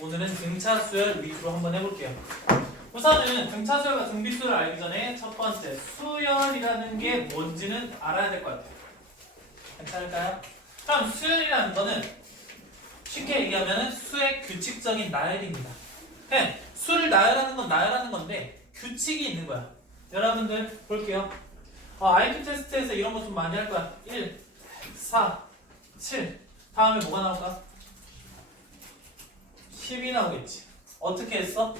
오늘은 등차 수열 위주로 한번 해볼게요. 우선은 등차 수열과 등비수열을 알기 전에 첫 번째 수열이라는 게 뭔지는 알아야 될 것 같아요. 괜찮을까요? 그럼 수열이라는 거는 쉽게 얘기하면 수의 규칙적인 나열입니다. 네, 수를 나열하는 건 나열하는 건데 규칙이 있는 거야. 여러분들 볼게요. IQ 테스트에서 이런 거 좀 많이 할 거야. 1, 4, 7 다음에 뭐가 나올까? 10이 나오겠지. 어떻게 했어?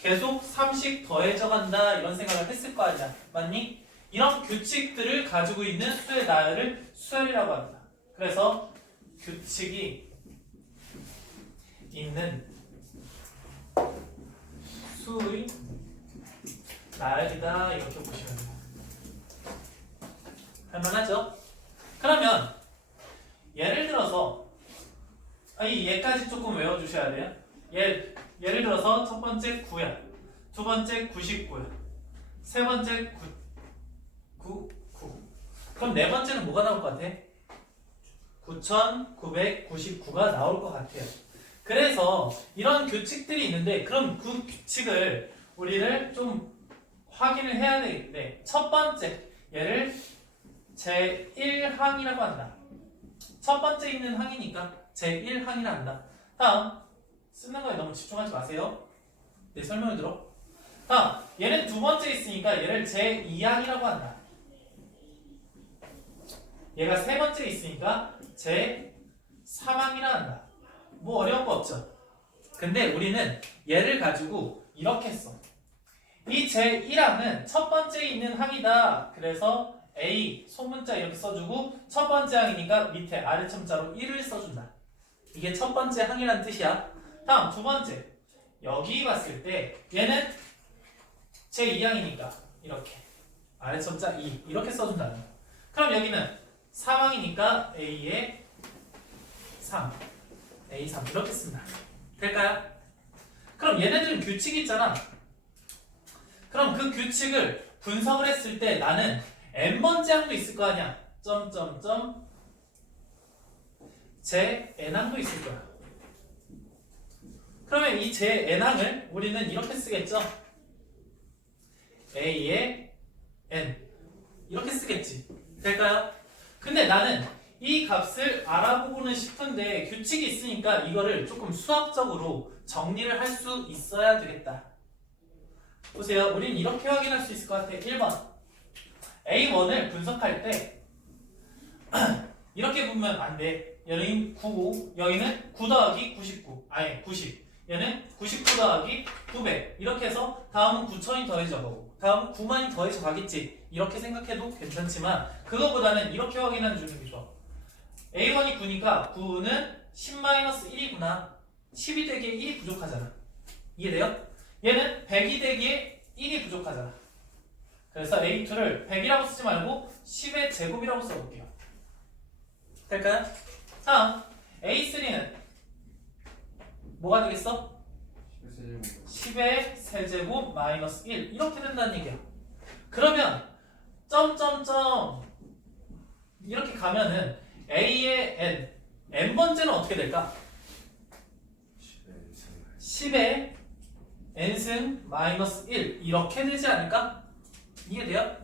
계속 3씩 더해져 간다 이런 생각을 했을 거 아니야. 맞니? 이런 규칙들을 가지고 있는 수의 나열을 수열이라고 합니다. 그래서 규칙이 있는 수의 나열이다 이렇게 보시면 돼요. 할만하죠? 그러면 예를 들어서 이 얘까지 조금 외워주셔야 돼요. 예를 들어서 첫 번째 9야, 두 번째 99야, 세 번째 9. 그럼 네 번째는 뭐가 나올 것 같아? 9999가 나올 것 같아요. 그래서 이런 규칙들이 있는데 그럼 그 규칙을 우리를 좀 확인을 해야 되겠는데 첫 번째 얘를 제1항이라고 한다. 첫 번째 있는 항이니까 제1항이라 한다. 다음 쓰는 거에 너무 집중하지 마세요. 내 설명을 들어. 다음 얘는 두 번째 있으니까 얘를 제2항이라고 한다. 얘가 세 번째 있으니까 제3항이라 한다. 뭐 어려운 거 없죠? 근데 우리는 얘를 가지고 이렇게 했어. 이 제1항은 첫 번째 있는 항이다. 그래서 A 소문자 이렇게 써주고 첫 번째 항이니까 밑에 아래첨자로 1을 써준다. 이게 첫 번째 항이라는 뜻이야. 다음 두 번째 여기 봤을 때 얘는 제2항이니까 이렇게 아래첨자 2 이렇게 써준다는 거야. 그럼 여기는 3항이니까 A에 3 A3 이렇게 쓴다. 될까요? 그럼 얘네들은 규칙이 있잖아. 그럼 그 규칙을 분석을 했을 때 나는 n번째 항도 있을 거 아니야. 점점점 제 n항도 있을 거야. 그러면 이 제 n항을 우리는 이렇게 쓰겠죠. a의 n 이렇게 쓰겠지. 될까요? 근데 나는 이 값을 알아보고는 싶은데 규칙이 있으니까 이거를 조금 수학적으로 정리를 할 수 있어야 되겠다. 보세요. 우린 이렇게 확인할 수 있을 것 같아. 1번 A1을 분석할 때 이렇게 보면 안 돼. 얘는 99, 여기는 9 더하기 99, 아니 90. 얘는 99 더하기 900. 이렇게 해서 다음은 9,000이 더해져 가고 다음은 9만이 더해져 가겠지. 이렇게 생각해도 괜찮지만 그거보다는 이렇게 확인하는 중이 좋아. A1이 9니까 9는 10-1이구나. 10이 되기에 1이 부족하잖아. 이해돼요? 얘는 100이 되기에 1이 부족하잖아. 그래서 A2를 100이라고 쓰지 말고 10의 제곱이라고 써볼게요. 될까요? 다음 A3는 뭐가 되겠어? 10의 세제곱 마이너스 1 이렇게 된다는 얘기야. 그러면 점점점 이렇게 가면은 A의 n번째는 어떻게 될까? 10의 n승 마이너스 1 이렇게 되지 않을까? 이해돼요?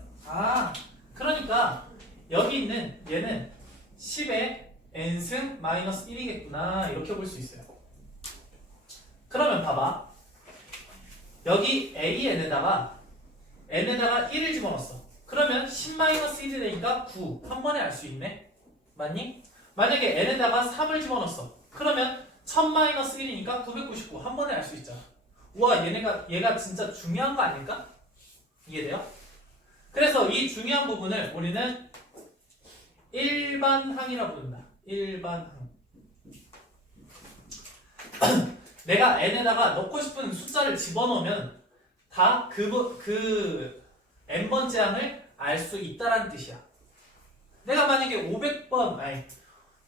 그러니까 여기 있는 얘는 10의 n승 마이너스 1이겠구나 이렇게 볼 수 있어요. 그러면 봐봐. 여기 n에다가 1을 집어넣었어. 그러면 10-1이 되니까 9 한 번에 알 수 있네. 맞니? 만약에 n에다가 3을 집어넣었어. 그러면 1000-1이니까 999 한 번에 알 수 있잖아. 우와 얘가 진짜 중요한 거 아닐까? 이해돼요? 그래서 이 중요한 부분을 우리는 일반항이라고 부른다. 일반항. 내가 n에다가 넣고 싶은 숫자를 집어넣으면 다 그 n번째 항을 알 수 있다라는 뜻이야. 내가 만약에 500번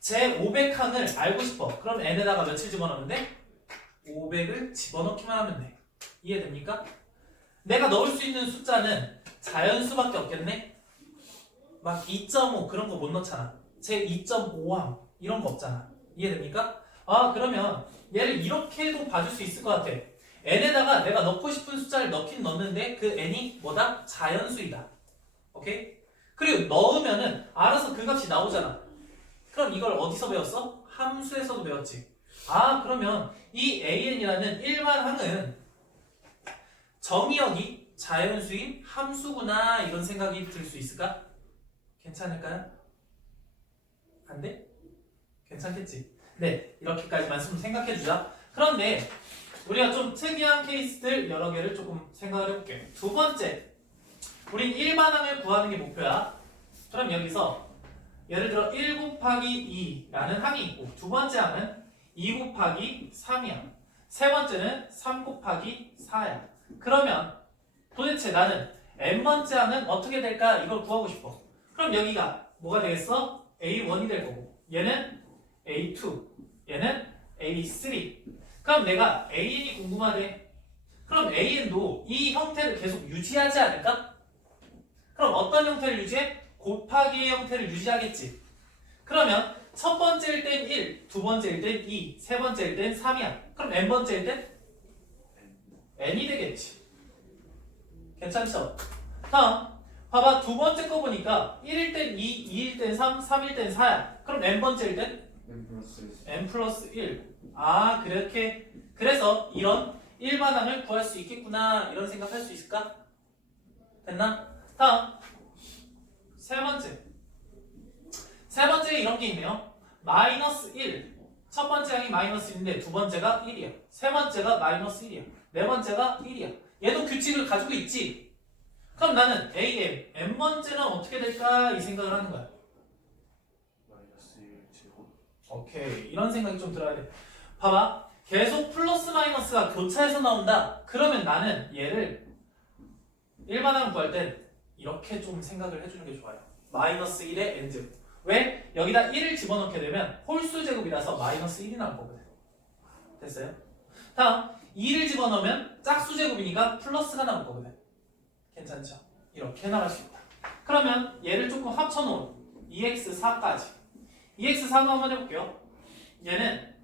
제 500항을 알고 싶어. 그럼 n에다가 며칠 집어넣으면 돼? 500을 집어넣기만 하면 돼. 이해됩니까? 내가 넣을 수 있는 숫자는 자연수밖에 없겠네? 막 2.5 그런 거 못 넣잖아. 제 2.5항 이런 거 없잖아. 이해됩니까? 그러면 얘를 이렇게도 봐줄 수 있을 것 같아. n에다가 내가 넣고 싶은 숫자를 넣긴 넣는데 그 n이 뭐다? 자연수이다. 오케이? 그리고 넣으면은 알아서 그 값이 나오잖아. 그럼 이걸 어디서 배웠어? 함수에서도 배웠지. 아, 그러면 이 an이라는 일반항은 정의역이 자연수인 함수구나 이런 생각이 들 수 있을까? 괜찮을까요? 안 돼? 괜찮겠지? 네, 이렇게까지만 좀 생각해주자. 그런데 우리가 좀 특이한 케이스들 여러 개를 조금 생각을 해볼게. 두 번째, 우린 일반항을 구하는 게 목표야. 그럼 여기서 예를 들어 1 곱하기 2라는 항이 있고 두 번째 항은 2 곱하기 3이야. 세 번째는 3 곱하기 4야. 그러면 도대체 나는 n번째 항은 어떻게 될까? 이걸 구하고 싶어. 그럼 여기가 뭐가 되겠어? A1이 될 거고 얘는 A2, 얘는 A3. 그럼 내가 AN이 궁금하대. 그럼 AN도 이 형태를 계속 유지하지 않을까? 그럼 어떤 형태를 유지해? 곱하기의 형태를 유지하겠지. 그러면 첫 번째일 땐 1, 두 번째일 땐 2, 세 번째일 땐 3이야. 그럼 n번째일 땐 n이 되겠지. 괜찮죠? 다음 봐봐. 두 번째 거 보니까 1일 땐 2, 2일 땐 3, 3일 땐 4야. 그럼 n번째일 땐 n 플러스 1. 아, 그렇게. 그래서 이런 일반항을 구할 수 있겠구나 이런 생각할 수 있을까? 됐나? 다음 세 번째 이런 게 있네요. 마이너스 1. 첫 번째 항이 마이너스 1인데 두 번째가 1이야. 세 번째가 마이너스 1이야. 네 번째가 1이야. 얘도 규칙을 가지고 있지. 그럼 나는 AM, n번째는 어떻게 될까 이 생각을 하는 거야. 마이너스 1 제곱. 오케이, 이런 생각이 좀 들어야 돼. 봐봐, 계속 플러스 마이너스가 교차해서 나온다. 그러면 나는 얘를 일반항을 구할 땐 이렇게 좀 생각을 해주는 게 좋아요. 마이너스 1의 n제곱. 왜? 여기다 1을 집어넣게 되면 홀수 제곱이라서 마이너스 1이 나올 거거든. 됐어요? 다음 2를 집어넣으면 짝수 제곱이니까 플러스가 나올 거거든. 괜찮죠? 이렇게 나갈 수 있다. 그러면 얘를 조금 합쳐놓은 2x4까지 2x4도 한번 해볼게요. 얘는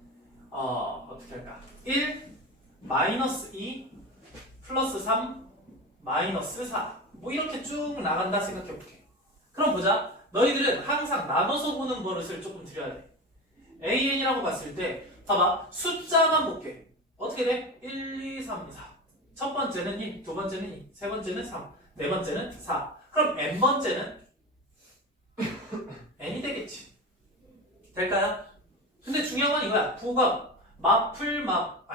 어떻게 할까? 1 마이너스 2 플러스 3 마이너스 4 뭐 이렇게 쭉 나간다 생각해볼게. 그럼 보자. 너희들은 항상 나눠서 보는 버릇을 조금 들여야 돼. AN이라고 봤을 때 봐봐. 숫자만 볼게. 어떻게 돼? 1, 2, 3, 4. 첫 번째는 1, 두 번째는 2, 세 번째는 3, 네 번째는 4. 그럼 n번째는 n이 되겠지. 될까요? 근데 중요한 건 이거야. 부가 풀마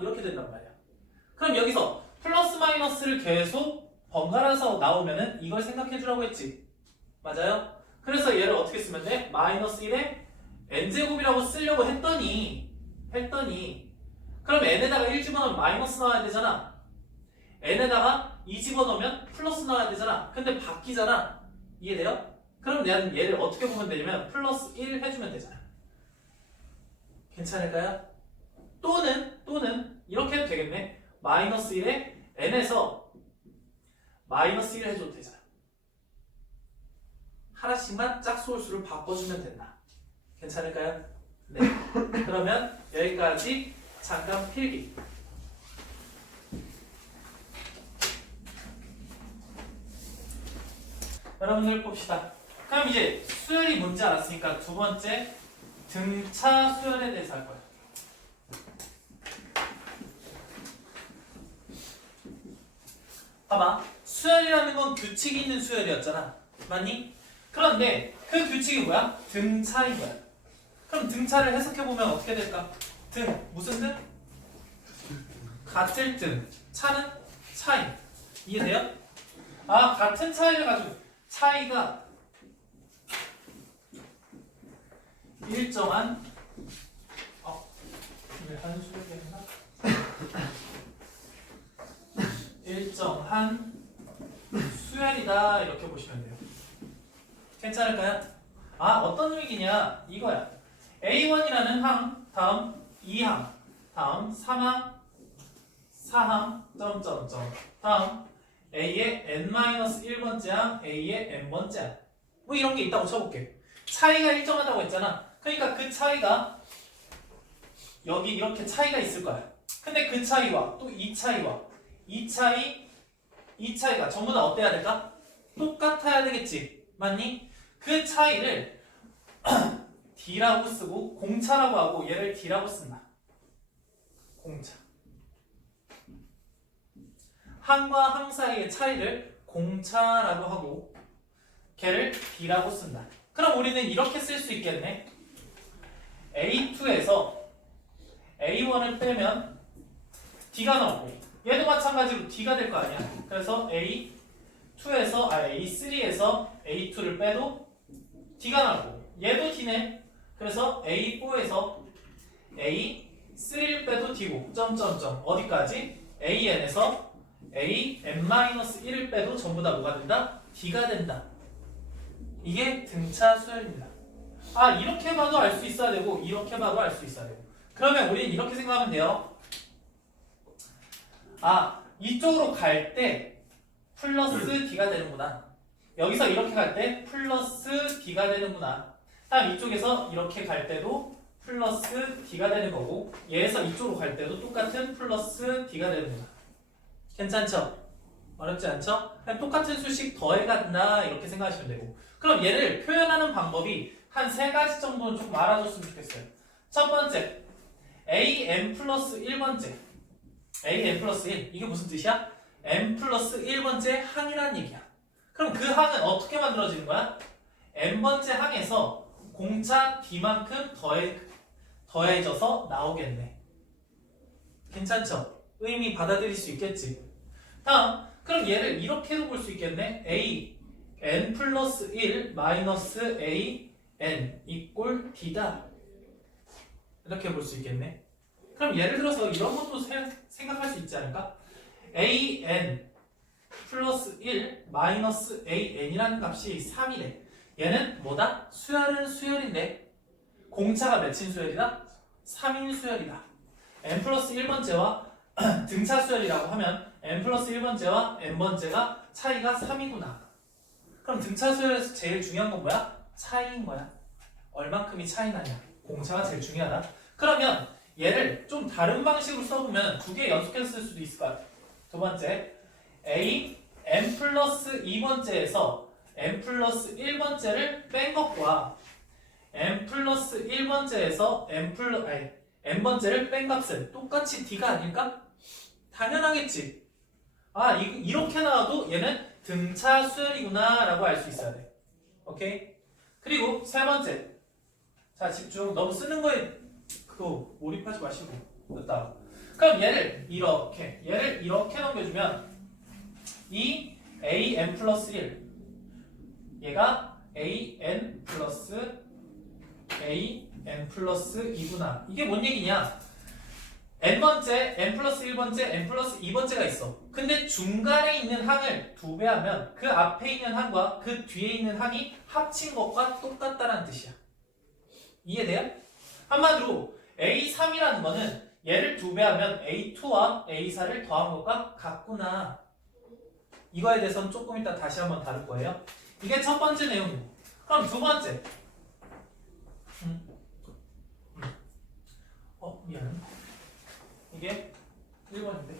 이렇게 된단 말이야. 그럼 여기서 플러스 마이너스를 계속 번갈아서 나오면은 이걸 생각해 주라고 했지. 맞아요? 그래서 얘를 어떻게 쓰면 돼? 마이너스 1에 n제곱이라고 쓰려고 했더니 그럼 n에다가 1 집어넣으면 마이너스 나와야 되잖아. n에다가 2 집어넣으면 플러스 나와야 되잖아. 근데 바뀌잖아. 이해돼요? 그럼 나는 얘를 어떻게 보면 되냐면 플러스 1 해주면 되잖아. 괜찮을까요? 또는 이렇게 해도 되겠네. 마이너스 1에 n에서 마이너스 1 해줘도 되잖아. 하나씩만 짝수 홀수를 바꿔주면 된다. 괜찮을까요? 네. 그러면 여기까지 잠깐 필기. 여러분들 봅시다. 그럼 이제 수열이 뭔지 알았으니까 두 번째 등차 수열에 대해서 할 거예요. 봐봐. 수열이라는 건 규칙이 있는 수열이었잖아. 맞니? 그런데 그 규칙이 뭐야? 등차인 거야. 그럼 등차를 해석해보면 어떻게 될까? 등, 무슨 등? 같을 등. 차는 차이. 이해돼요? 아, 같은 차이를 가지고 차이가 일정한 왜 한수를 했나? 일정한 수열이다 이렇게 보시면 돼요. 괜찮을까요? 아, 어떤 얘기냐 이거야. A1이라는 항, 다음 2항, 다음 3항, 4항, 점점점, 다음 A의 n-1번째 항, A의 n번째 항. 뭐 이런 게 있다고 쳐볼게. 차이가 일정하다고 했잖아. 그러니까 그 차이가 여기 이렇게 차이가 있을 거야. 근데 그 차이와 또 이 차이와 이 차이가 전부 다 어때야 될까? 똑같아야 되겠지. 맞니? 그 차이를 D라고 쓰고 공차라고 하고 얘를 D라고 쓴다. 공차. 항과 항 사이의 차이를 공차라고 하고 걔를 D라고 쓴다. 그럼 우리는 이렇게 쓸 수 있겠네. A2에서 A1을 빼면 D가 나오고 얘도 마찬가지로 D가 될 거 아니야. 그래서 A3에서 A2를 빼도 D가 나오고 얘도 D네. 그래서 A4에서 A3를 빼도 D고 점점점 어디까지? AN에서 AN-1을 빼도 전부 다 뭐가 된다? D가 된다. 이게 등차 수열입니다. 아 이렇게 봐도 알 수 있어야 되고 이렇게 봐도 알 수 있어야 되고 그러면 우리는 이렇게 생각하면 돼요. 아 이쪽으로 갈 때 플러스 D가 되는구나. 여기서 이렇게 갈 때 플러스 D가 되는구나. 다음 이쪽에서 이렇게 갈 때도 플러스 D가 되는 거고 얘에서 이쪽으로 갈 때도 똑같은 플러스 D가 되는구나. 괜찮죠? 어렵지 않죠? 그냥 똑같은 수식 더해간다 이렇게 생각하시면 되고 그럼 얘를 표현하는 방법이 한 3가지 정도는 조금 알아줬으면 좋겠어요. 첫 번째 AN 플러스 1번째 AN 플러스 1 이게 무슨 뜻이야? N 플러스 1번째 항이란 얘기야. 그럼 그 항은 어떻게 만들어지는 거야? N번째 항에서 공차 D만큼 더해져서 나오겠네. 괜찮죠? 의미 받아들일 수 있겠지? 다음 그럼 얘를 이렇게도 볼 수 있겠네. A N 플러스 1 마이너스 A N 이꼴 D다 이렇게 볼 수 있겠네. 그럼 예를 들어서 이런 것도 생각할 수 있지 않을까? AN 플러스 1 마이너스 AN이라는 값이 3이래. 얘는 뭐다? 수열은 수열인데 공차가 몇인 수열이다? 3인 수열이다. N 플러스 1번째와 등차 수열이라고 하면 N 플러스 1번째와 N번째가 차이가 3이구나. 그럼 등차 수열에서 제일 중요한 건 뭐야? 차이인 거야. 얼만큼이 차이 나냐. 공차가 제일 중요하다. 그러면 얘를 좀 다른 방식으로 써보면 2개 연속해서 쓸 수도 있을 것 같아. 두 번째 A N 플러스 2번째에서 N 플러스 1번째를 뺀 것과 N 플러스 1번째에서 N번째를 뺀 값은 똑같이 D가 아닐까? 당연하겠지. 아 이렇게 나와도 얘는 등차 수열이구나 라고 알 수 있어야 돼. 오케이? 그리고 세 번째 자 집중. 너무 쓰는 거에 그거 몰입하지 마시고 됐다. 그럼 얘를 이렇게 넘겨주면 이 AN 플러스 1 얘가 AN 플러스 2구나. 이게 뭔 얘기냐? N번째, N 플러스 1번째, N 플러스 2번째가 있어. 근데 중간에 있는 항을 2배 하면 그 앞에 있는 항과 그 뒤에 있는 항이 합친 것과 똑같다는 뜻이야. 이해돼요? 한마디로 A3이라는 거는 얘를 2배 하면 A2와 A4를 더한 것과 같구나. 이거에 대해서는 조금 이따 다시 한번 다룰 거예요. 이게 첫 번째 내용이고. 그럼 두 번째. 미안해. 이게 1번인데.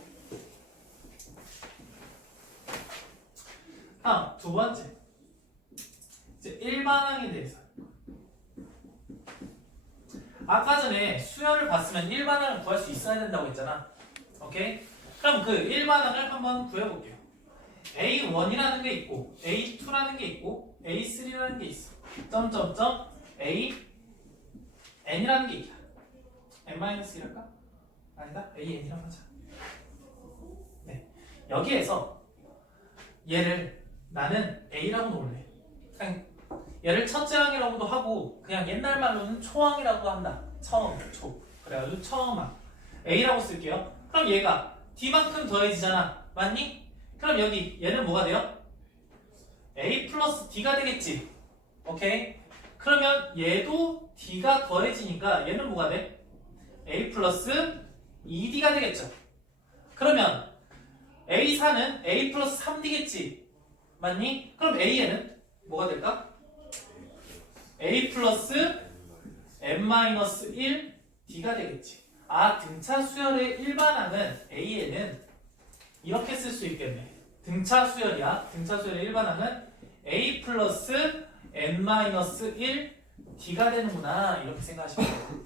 다음 두 번째. 이제 일반항에 대해서. 아까 전에 수열을 봤으면 일반항을 구할 수 있어야 된다고 했잖아. 오케이? 그럼 그 일반항을 한번 구해볼게요. A1이라는 게 있고 A2라는 게 있고 A3라는 게 있어. 점점점 A N이라는 게 있다. N-1이랄까? 아니다. AN이라고 하자. 네. 여기에서 얘를 나는 A라고 놓을래. 그냥 얘를 첫째 항이라고도 하고 그냥 옛날 말로는 초항이라고 한다. 처음, 초. 그래가지고 처음항. A라고 쓸게요. 그럼 얘가 D만큼 더해지잖아. 맞니? 그럼 여기 얘는 뭐가 돼요? A 플러스 D가 되겠지. 오케이? 그러면 얘도 D가 더해지니까 얘는 뭐가 돼? A 플러스 2D가 되겠죠. 그러면 A4는 A 플러스 3D겠지. 맞니? 그럼 AN은 뭐가 될까? A 플러스 N-1D가 되겠지. 아, 등차 수열의 일반항은 A에는 이렇게 쓸 수 있겠네. 등차 수열이야. 등차 수열의 일반항은 A 플러스 N-1 D가 되는구나. 이렇게 생각하시면 돼요.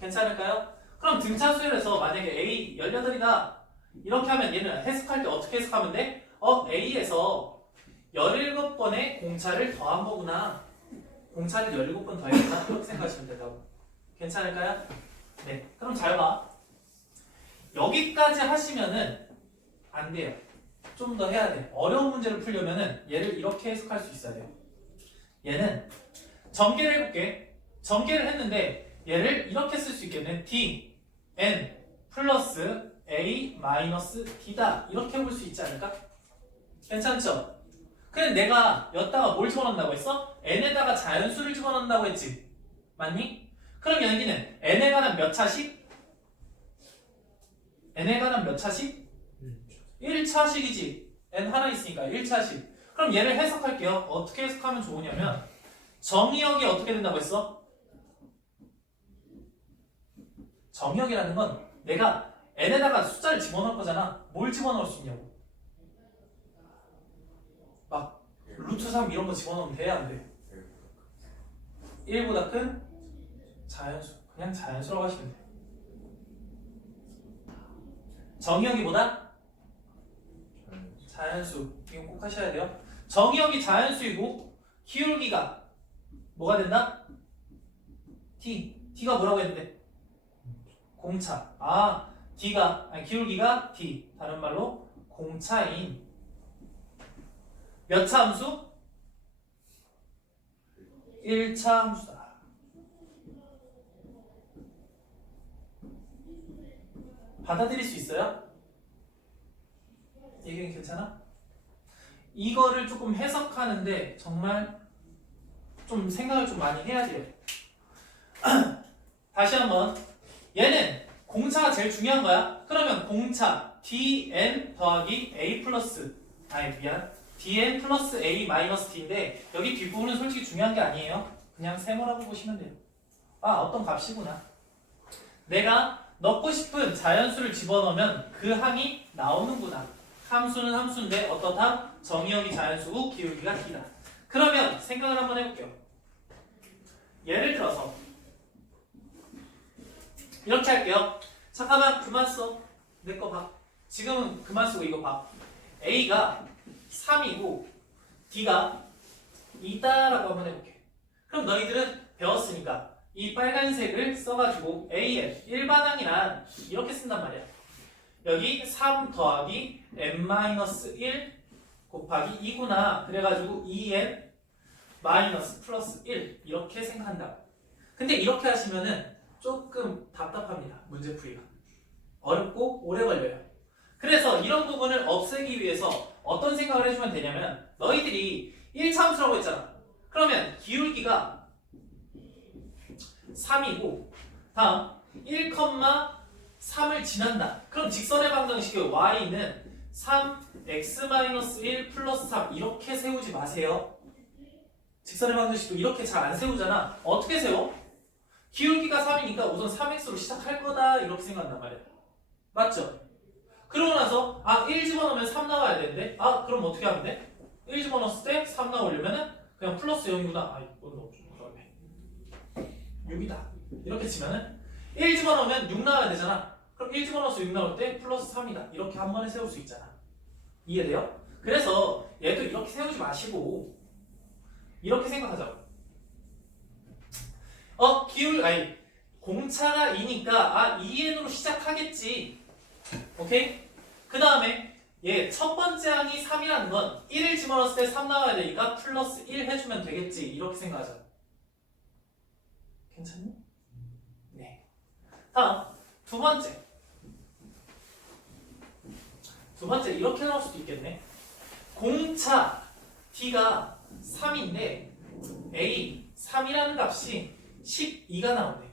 괜찮을까요? 그럼 등차 수열에서 만약에 A 18이다. 이렇게 하면 얘는 해석할 때 어떻게 해석하면 돼? A에서 17번의 공차를 더한 거구나. 공차를 17번 더했구나. 이렇게 생각하시면 된다고. 괜찮을까요? 네. 그럼 잘 봐. 여기까지 하시면은 안 돼요. 좀 더 해야 돼. 어려운 문제를 풀려면은 얘를 이렇게 해석할 수 있어야 돼요. 얘는 전개를 해볼게. 전개를 했는데 얘를 이렇게 쓸 수 있겠네. D, N 플러스 A 마이너스 D다. 이렇게 볼 수 있지 않을까? 괜찮죠? 근데 내가 여기다가 뭘 집어넣는다고 했어? N에다가 자연수를 집어넣는다고 했지. 맞니? 그럼 여기는 N에 관한 몇 차식? N에 관한 몇 차식? 1차식이지. N 하나 있으니까 1차식. 그럼 얘를 해석할게요. 어떻게 해석하면 좋으냐면 정의역이 어떻게 된다고 했어? 정의역이라는 건 내가 N에다가 숫자를 집어넣을 거잖아. 뭘 집어넣을 수 있냐고. 막 루트 3 이런 거 집어넣으면 돼? 안 돼? 1보다 큰 자연수. 그냥 자연수라고 하시면 돼. 정의역이보다 자연수. 이거 꼭 하셔야 돼요. 정의역이 자연수이고 기울기가 뭐가 된다? T. T가 뭐라고 했는데? 공차. 아, 기울기가 D. 다른 말로 공차인 몇 차 함수? 1차 함수다. 받아들일 수 있어요? 얘기는 괜찮아? 이거를 조금 해석하는데 정말 좀 생각을 좀 많이 해야 돼요. 다시 한번. 얘는 공차가 제일 중요한 거야. 그러면 공차 dn 더하기 a 플러스 dn 플러스 a 마이너스 d인데 여기 뒷부분은 솔직히 중요한 게 아니에요. 그냥 세모라고 보시면 돼요. 아, 어떤 값이구나. 내가 넣고 싶은 자연수를 집어넣으면 그 항이 나오는구나. 함수는 함수인데 어떻다? 정의역이 자연수고 기울기가 D다. 그러면 생각을 한번 해볼게요. 예를 들어서 이렇게 할게요. 잠깐만 그만 써. 내 거 봐. 지금은 그만 쓰고 이거 봐. A가 3이고 D가 2다라고 한번 해볼게. 그럼 너희들은 배웠으니까 이 빨간색을 써가지고 AN 일반항이란 이렇게 쓴단 말이야. 여기 3 더하기 n-1 곱하기 2구나. 그래가지고 2n 마이너스 플러스 1 이렇게 생각한다. 근데 이렇게 하시면은 조금 답답합니다. 문제풀이가. 어렵고 오래 걸려요. 그래서 이런 부분을 없애기 위해서 어떤 생각을 해주면 되냐면 너희들이 1차 함수라고 했잖아. 그러면 기울기가 3이고 다음 1,3을 지난다. 그럼 직선의 방정식의 y는 3x-1 플러스 3 이렇게 세우지 마세요. 직선의 방정식도 이렇게 잘 안 세우잖아. 어떻게 세워? 기울기가 3이니까 우선 3x로 시작할 거다 이렇게 생각한단 말이야. 맞죠? 그러고 나서 1 집어넣으면 3 나와야 되는데 그럼 어떻게 하면 돼? 1 집어넣었을 때 3 나오려면은 그냥 플러스 0이구나. 이건 너무 좀 그러네. 6이다. 이렇게 치면은 1 집어넣으면 6 나와야 되잖아. 그럼 1 집어넣어서 6 나올 때 플러스 3이다. 이렇게 한 번에 세울 수 있잖아. 이해돼요? 그래서 얘도 이렇게 세우지 마시고 이렇게 생각하자고. 공차가 2니까 2n으로 시작하겠지. 오케이? 그 다음에 얘 첫 번째 항이 3이라는 건 1을 집어넣었을 때 3 나와야 되니까 플러스 1 해주면 되겠지. 이렇게 생각하자. 괜찮니? 네. 다음 두 번째 이렇게 나올 수도 있겠네. 공차 D가 3인데 A 3이라는 값이 12가 나오네.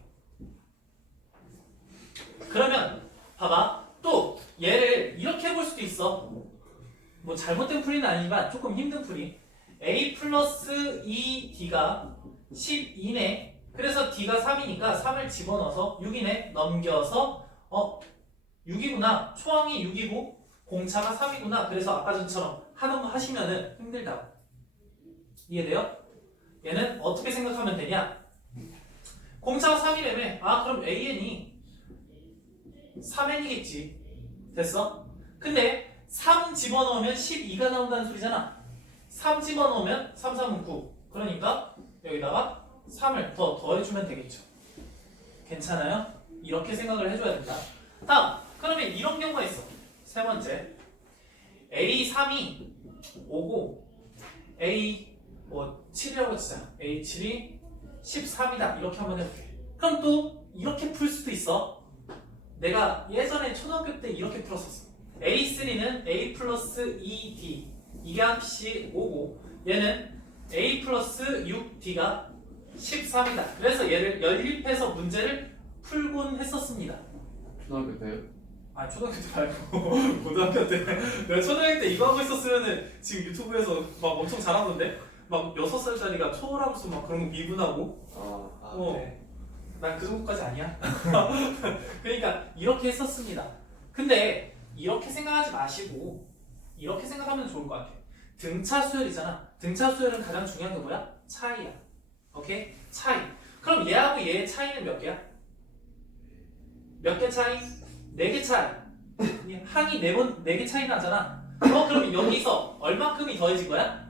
그러면 봐봐. 또 얘를 이렇게 해볼 수도 있어. 뭐 잘못된 풀이는 아니지만 조금 힘든 풀이. A 플러스 2D가 12네. 그래서 D가 3이니까 3을 집어넣어서 6이네. 넘겨서 6이구나. 초항이 6이고 공차가 3이구나. 그래서 아까 전처럼 하는 거 하시면은 힘들다고. 이해돼요? 얘는 어떻게 생각하면 되냐? 공차가 3이라며. 아 그럼 AN이 3n이겠지. 됐어? 근데 3 집어넣으면 12가 나온다는 소리잖아. 3 집어넣으면 3, 3은 9. 그러니까 여기다가 3을 더해주면 되겠죠. 괜찮아요? 이렇게 생각을 해줘야 된다. 다음, 그러면 이런 경우가 있어. 세 번째, A3이 5고 A 7이라고 치자. A7이 13이다. 이렇게 한번 해볼게. 그럼 또 이렇게 풀 수도 있어. 내가 예전에 초등학교 때 이렇게 풀었었어. A3는 A 플러스 2D 이게 합이 5고 얘는 A 플러스 6D가 13이다. 그래서 얘를 연립해서 문제를 풀곤 했었습니다. 초등학교 때요? 아 초등학교 때 말고 고등학교 때 내가 초등학교 때 이거 하고 있었으면은 지금 유튜브에서 막 엄청 잘하던데 막 6살짜리가 초월함수 막 그런 거 미분하고 네. 난 그 정도까지 아니야. 그러니까 이렇게 했었습니다. 근데 이렇게 생각하지 마시고 이렇게 생각하면 좋을 것 같아. 등차 수열이잖아. 등차 수열은 가장 중요한 게 뭐야? 차이야. 오케이? 차이. 그럼 얘하고 얘의 차이는 몇 개야? 몇 개 차이? 4개 차이. 항이 4개 차이 나잖아. 그럼 여기서 얼마큼이 더해진 거야?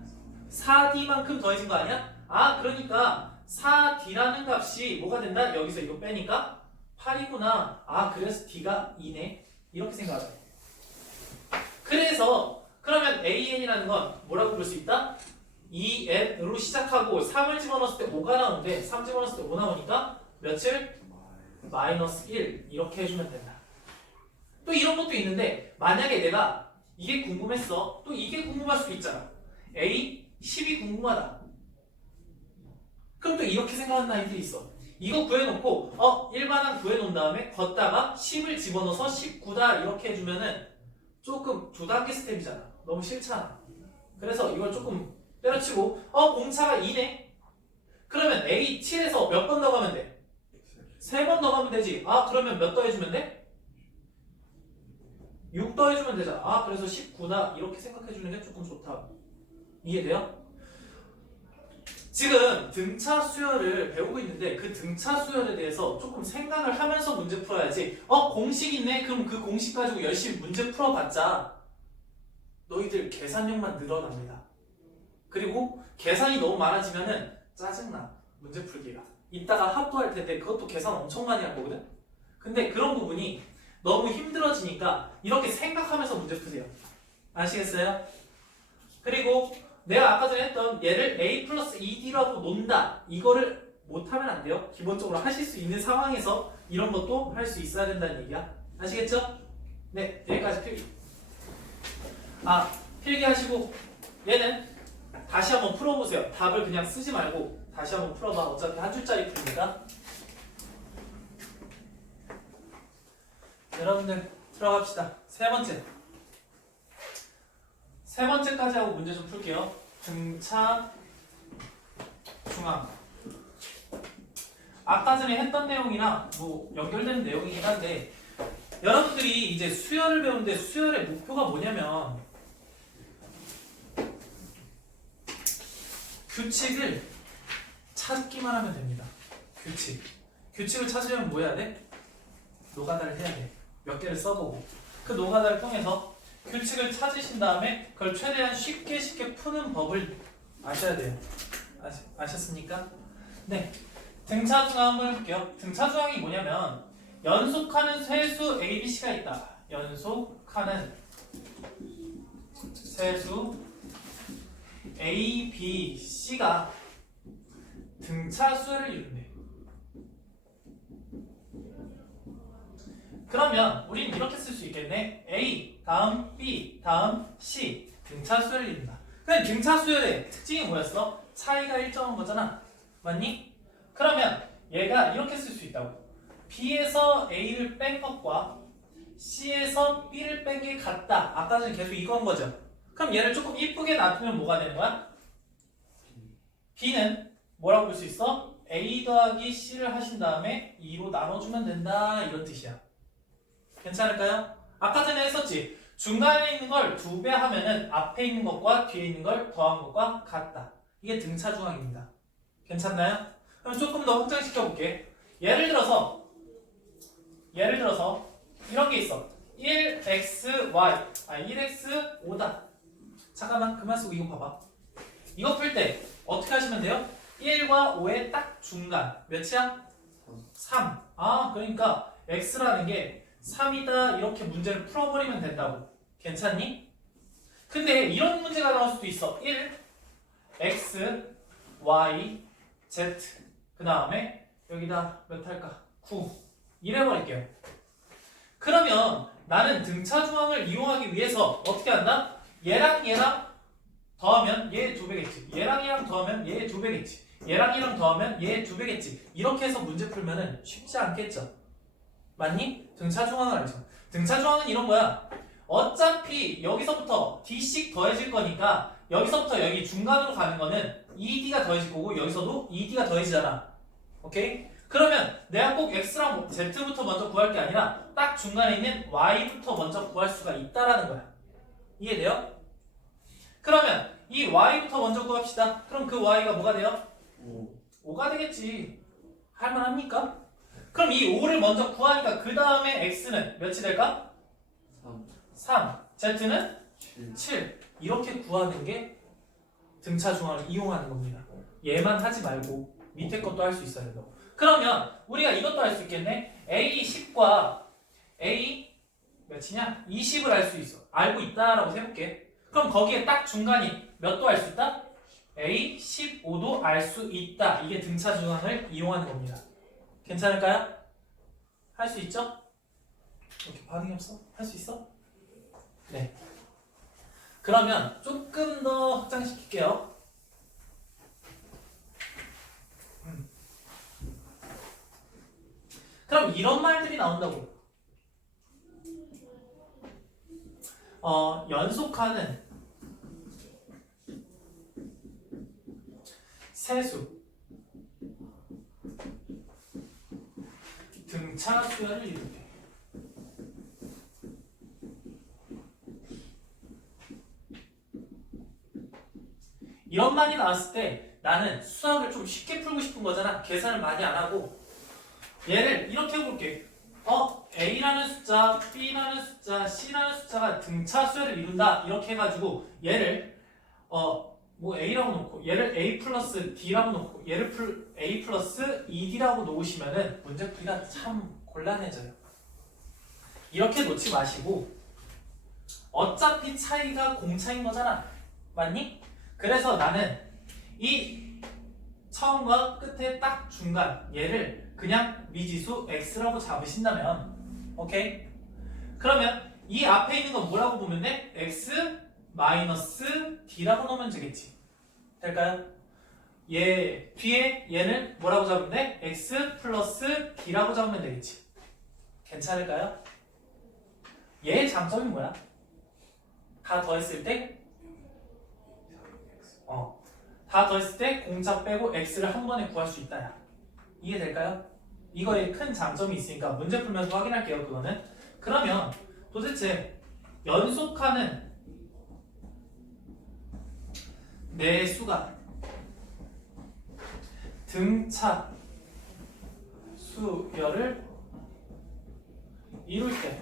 4D만큼 더해진 거 아니야? 아 그러니까 4D라는 값이 뭐가 된다? 여기서 이거 빼니까 8이구나. 아 그래서 D가 2네. 이렇게 생각하자. 그래서 그러면 AN이라는 건 뭐라고 부를 수 있다? 2N으로 시작하고 3을 집어넣었을 때 5가 나오는데 3 집어넣었을 때 5 나오니까 며칠? 마이너스 1 이렇게 해주면 된다. 또 이런 것도 있는데 만약에 내가 이게 궁금했어. 또 이게 궁금할 수도 있잖아. A 10이 궁금하다. 그럼 또 이렇게 생각하는 아이들이 있어. 이거 구해놓고 일반항 구해놓은 다음에 걷다가 10을 집어넣어서 19다 이렇게 해주면은 조금 두 단계 스텝이잖아. 너무 싫잖아. 그래서 이걸 조금 때려치고 공차가 2네. 그러면 A 7에서 몇 번 더 가면 돼? 3번 더 가면 되지. 아 그러면 몇 더해주면 돼? 6 더해주면 되잖아. 아 그래서 19다 이렇게 생각해주는 게 조금 좋다. 이해돼요? 지금 등차 수열을 배우고 있는데 그 등차 수열에 대해서 조금 생각을 하면서 문제 풀어야지. 공식 있네? 그럼 그 공식 가지고 열심히 문제 풀어봤자 너희들 계산력만 늘어납니다. 그리고 계산이 너무 많아지면은 짜증나. 문제 풀기가. 이따가 합도할 텐데 그것도 계산 엄청 많이 할 거거든? 근데 그런 부분이 너무 힘들어지니까 이렇게 생각하면서 문제 푸세요. 아시겠어요? 그리고 내가 아까 전에 했던 얘를 A 플러스 2D라고 논다. 이거를 못하면 안 돼요. 기본적으로 하실 수 있는 상황에서 이런 것도 할 수 있어야 된다는 얘기야. 아시겠죠? 네, 여기까지 필기. 필기하시고 얘는 다시 한번 풀어보세요. 답을 그냥 쓰지 말고 다시 한번 풀어봐. 어차피 한 줄짜리 풀니까. 여러분들 들어갑시다. 세 번째까지 하고 문제 좀 풀게요. 등차 중앙. 아까 전에 했던 내용이랑 뭐 연결되는 내용이긴 한데 여러분들이 이제 수열을 배우는데 수열의 목표가 뭐냐면 규칙을 찾기만 하면 됩니다. 규칙을 찾으려면 뭐 해야 돼? 노가다를 해야 돼. 몇 개를 써보고 그 노가다를 통해서 규칙을 찾으신 다음에 그걸 최대한 쉽게 푸는 법을 아셔야 돼요. 아셨습니까? 네. 등차 중앙 한번 해볼게요. 등차 중앙이 뭐냐면 연속하는 세수 ABC가 있다. 연속하는 세수 ABC가 등차 수열을 이룬대. 그러면 우리는 이렇게 쓸 수 있겠네. A 다음 B 다음 C 등차 수열을 이룬다. 근데 등차 수열의 특징이 뭐였어? 차이가 일정한 거잖아. 맞니? 그러면 얘가 이렇게 쓸 수 있다고. B에서 A를 뺀 것과 C에서 B를 뺀 게 같다. 아까 전에 계속 이거 한 거죠. 그럼 얘를 조금 이쁘게 놔두면 뭐가 되는 거야? B는 뭐라고 볼 수 있어? A 더하기 C를 하신 다음에 2로 나눠주면 된다. 이런 뜻이야. 괜찮을까요? 아까 전에 했었지. 중간에 있는 걸 2배 하면은 앞에 있는 것과 뒤에 있는 걸 더한 것과 같다. 이게 등차 중앙입니다. 괜찮나요? 그럼 조금 더 확장시켜 볼게. 예를 들어서 이런 게 있어. 1xy 1x 5다. 잠깐만 그만 쓰고 이거 봐봐. 이거 풀 때 어떻게 하시면 돼요? 1과 5의 딱 중간 몇이야? 3. 아 그러니까 x라는 게 3이다 이렇게 문제를 풀어버리면 된다고. 괜찮니? 근데 이런 문제가 나올 수도 있어. 1 x y z 그 다음에 여기다 몇 할까? 9 이래버릴게요. 그러면 나는 등차 중앙을 이용하기 위해서 어떻게 한다? 얘랑 더하면 얘 2배겠지. 얘랑 더하면 얘 2배겠지. 얘랑 더하면 얘 2배겠지. 이렇게 해서 문제 풀면은 쉽지 않겠죠? 맞니? 등차 중앙을 알죠. 등차 중앙은 이런 거야. 어차피 여기서부터 d씩 더해질 거니까 여기서부터 여기 중간으로 가는 거는 2d가 더해질 거고 여기서도 2d가 더해지잖아. 오케이? 그러면 내가 꼭 x랑 z부터 먼저 구할 게 아니라 딱 중간에 있는 y부터 먼저 구할 수가 있다라는 거야. 이해돼요? 그러면 이 y부터 먼저 구합시다. 그럼 그 y가 뭐가 돼요? 5가 되겠지. 할만합니까? 그럼 이 5를 먼저 구하니까 그 다음에 x는 몇이 될까? 3. z는 7. 이렇게 구하는 게 등차 중앙을 이용하는 겁니다. 얘만 하지 말고 밑에 것도 할 수 있어야 돼요. 그러면 우리가 이것도 할 수 있겠네. a 10과 a 몇이냐? 20을 알 수 있어. 알고 있다라고 해볼게. 그럼 거기에 딱 중간이 몇 도 알 수 있다? a 15도 알 수 있다. 이게 등차 중앙을 이용하는 겁니다. 괜찮을까요? 할 수 있죠? 이렇게 반응이 없어? 할 수 있어? 네. 그러면 조금 더 확장시킬게요. 그럼 이런 말들이 나온다고. 연속하는 세수 등차 수열을 이룰 때 이런 말이 나왔을 때 나는 수학을 좀 쉽게 풀고 싶은 거잖아. 계산을 많이 안 하고 얘를 이렇게 해볼게. A라는 숫자, B라는 숫자, C라는 숫자가 등차 수열을 이룬다. 이렇게 해가지고 얘를 뭐 A라고 놓고 얘를 A 플러스 D라고 놓고 얘를 A 플러스 2D라고 놓으시면은 문제 풀이가 참 곤란해져요. 이렇게 놓지 마시고 어차피 차이가 공차인 거잖아. 맞니? 그래서 나는 이 처음과 끝에 딱 중간 얘를 그냥 미지수 x라고 잡으신다면 오케이? 그러면 이 앞에 있는 건 뭐라고 보면 돼? x 마이너스 d라고 놓으면 되겠지. 될까요? 얘 뒤에 얘는 뭐라고 잡으면 돼? x 플러스 d라고 잡으면 되겠지. 괜찮을까요? 얘의 장점이 뭐야? 다 더했을 때 다 더했을 때 공차 빼고 x를 한 번에 구할 수 있다야. 이해될까요? 이거에 큰 장점이 있으니까 문제 풀면서 확인할게요. 그거는. 그러면 도대체 연속하는 네 수가 등차 수열을 이룰 때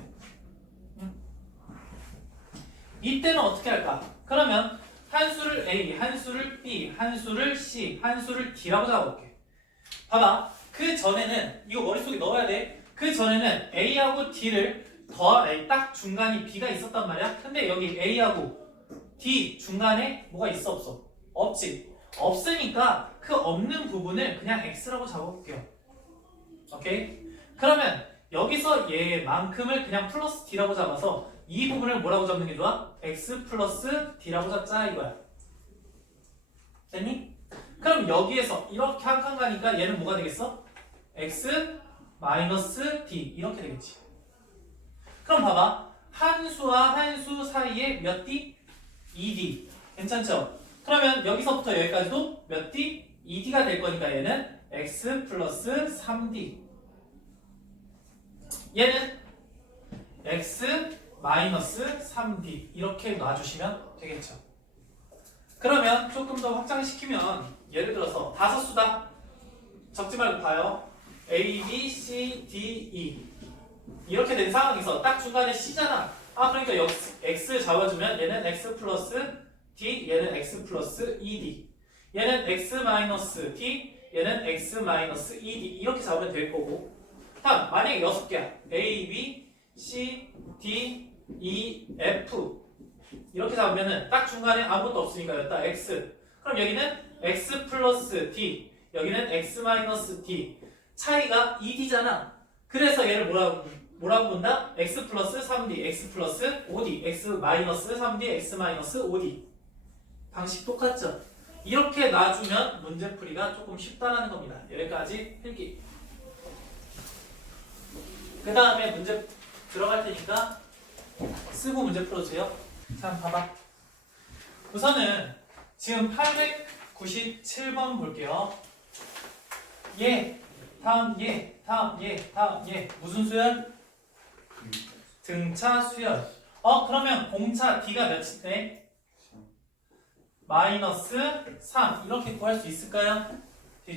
이때는 어떻게 할까? 그러면 한 수를 A, 한 수를 B, 한 수를 C, 한 수를 D라고 잡아볼게. 봐봐. 그 전에는 이거 머릿속에 넣어야 돼. 그 전에는 A하고 D를 딱 중간이 B가 있었단 말이야. 근데 여기 A하고 D 중간에 뭐가 있어 없어? 없지. 없으니까 그 없는 부분을 그냥 X라고 잡아볼게요. 오케이? 그러면 여기서 얘만큼을 그냥 플러스 D라고 잡아서 이 부분을 뭐라고 잡는 게 좋아? X 플러스 D라고 잡자 이거야. 됐니? 그럼 여기에서 이렇게 한 칸 가니까 얘는 뭐가 되겠어? X 마이너스 D 이렇게 되겠지. 그럼 봐봐. 한 수와 한 수 사이에 몇 D? 2D. 괜찮죠? 그러면 여기서부터 여기까지도 몇 D? 2D가 될 거니까 얘는 X 플러스 3D. 얘는 x 마이너스 3d 이렇게 놔주시면 되겠죠. 그러면 조금 더 확장시키면 예를 들어서 다섯 수다. 적지 말고 봐요. A, B, C, D, E 이렇게 된 상황에서 딱 중간에 C잖아. 아 그러니까 여기 X 잡아주면 얘는 X 플러스 D, 얘는 X 플러스 2D 얘는 X 마이너스 D, 얘는 X 마이너스 2D 이렇게 잡으면 될 거고 다음 만약에 6개야 A, B, C, D, E, F 이렇게 잡으면은 딱 중간에 아무것도 없으니까 여기다 X 그럼 여기는 X 플러스 D 여기는 X 마이너스 D 차이가 2D잖아 그래서 얘를 뭐라고 본다? X 플러스 3D, X 플러스 5D, X 마이너스 3D, X 마이너스 5D 방식 똑같죠? 이렇게 놔주면 문제풀이가 조금 쉽다라는 겁니다. 여기까지 필기. 그 다음에 문제 들어갈 테니까 쓰고 문제 풀어주세요. 자, 봐봐. 우선은 지금 897번 볼게요. 예, 다음 예, 다음 예, 다음 예. 무슨 수열? 등차 수열. 그러면 공차 D가 몇인데? 마이너스 3 이렇게 구할 수 있을까요?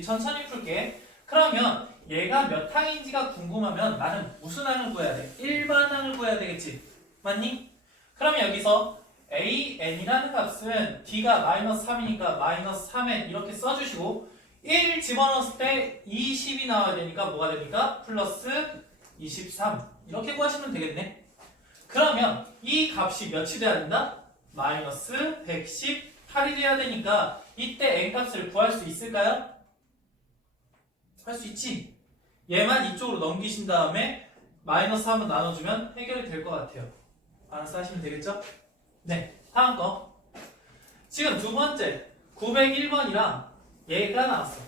천천히 풀게. 그러면 얘가 몇 항인지가 궁금하면 나는 무슨 항을 구해야 돼? 일반항을 구해야 되겠지. 맞니? 그러면 여기서 AN이라는 값은 D가 마이너스 3이니까 마이너스 3N 이렇게 써주시고 1 집어넣었을 때 20이 나와야 되니까 뭐가 됩니까? 플러스 23 이렇게 구하시면 되겠네. 그러면 이 값이 몇이 돼야 된다? 마이너스 118이 돼야 되니까 이때 n값을 구할 수 있을까요? 할 수 있지. 얘만 이쪽으로 넘기신 다음에 마이너스 한번 나눠주면 해결이 될 것 같아요. 알아서 하시면 되겠죠? 네, 다음 거. 지금 두 번째 901번이랑 얘가 나왔어.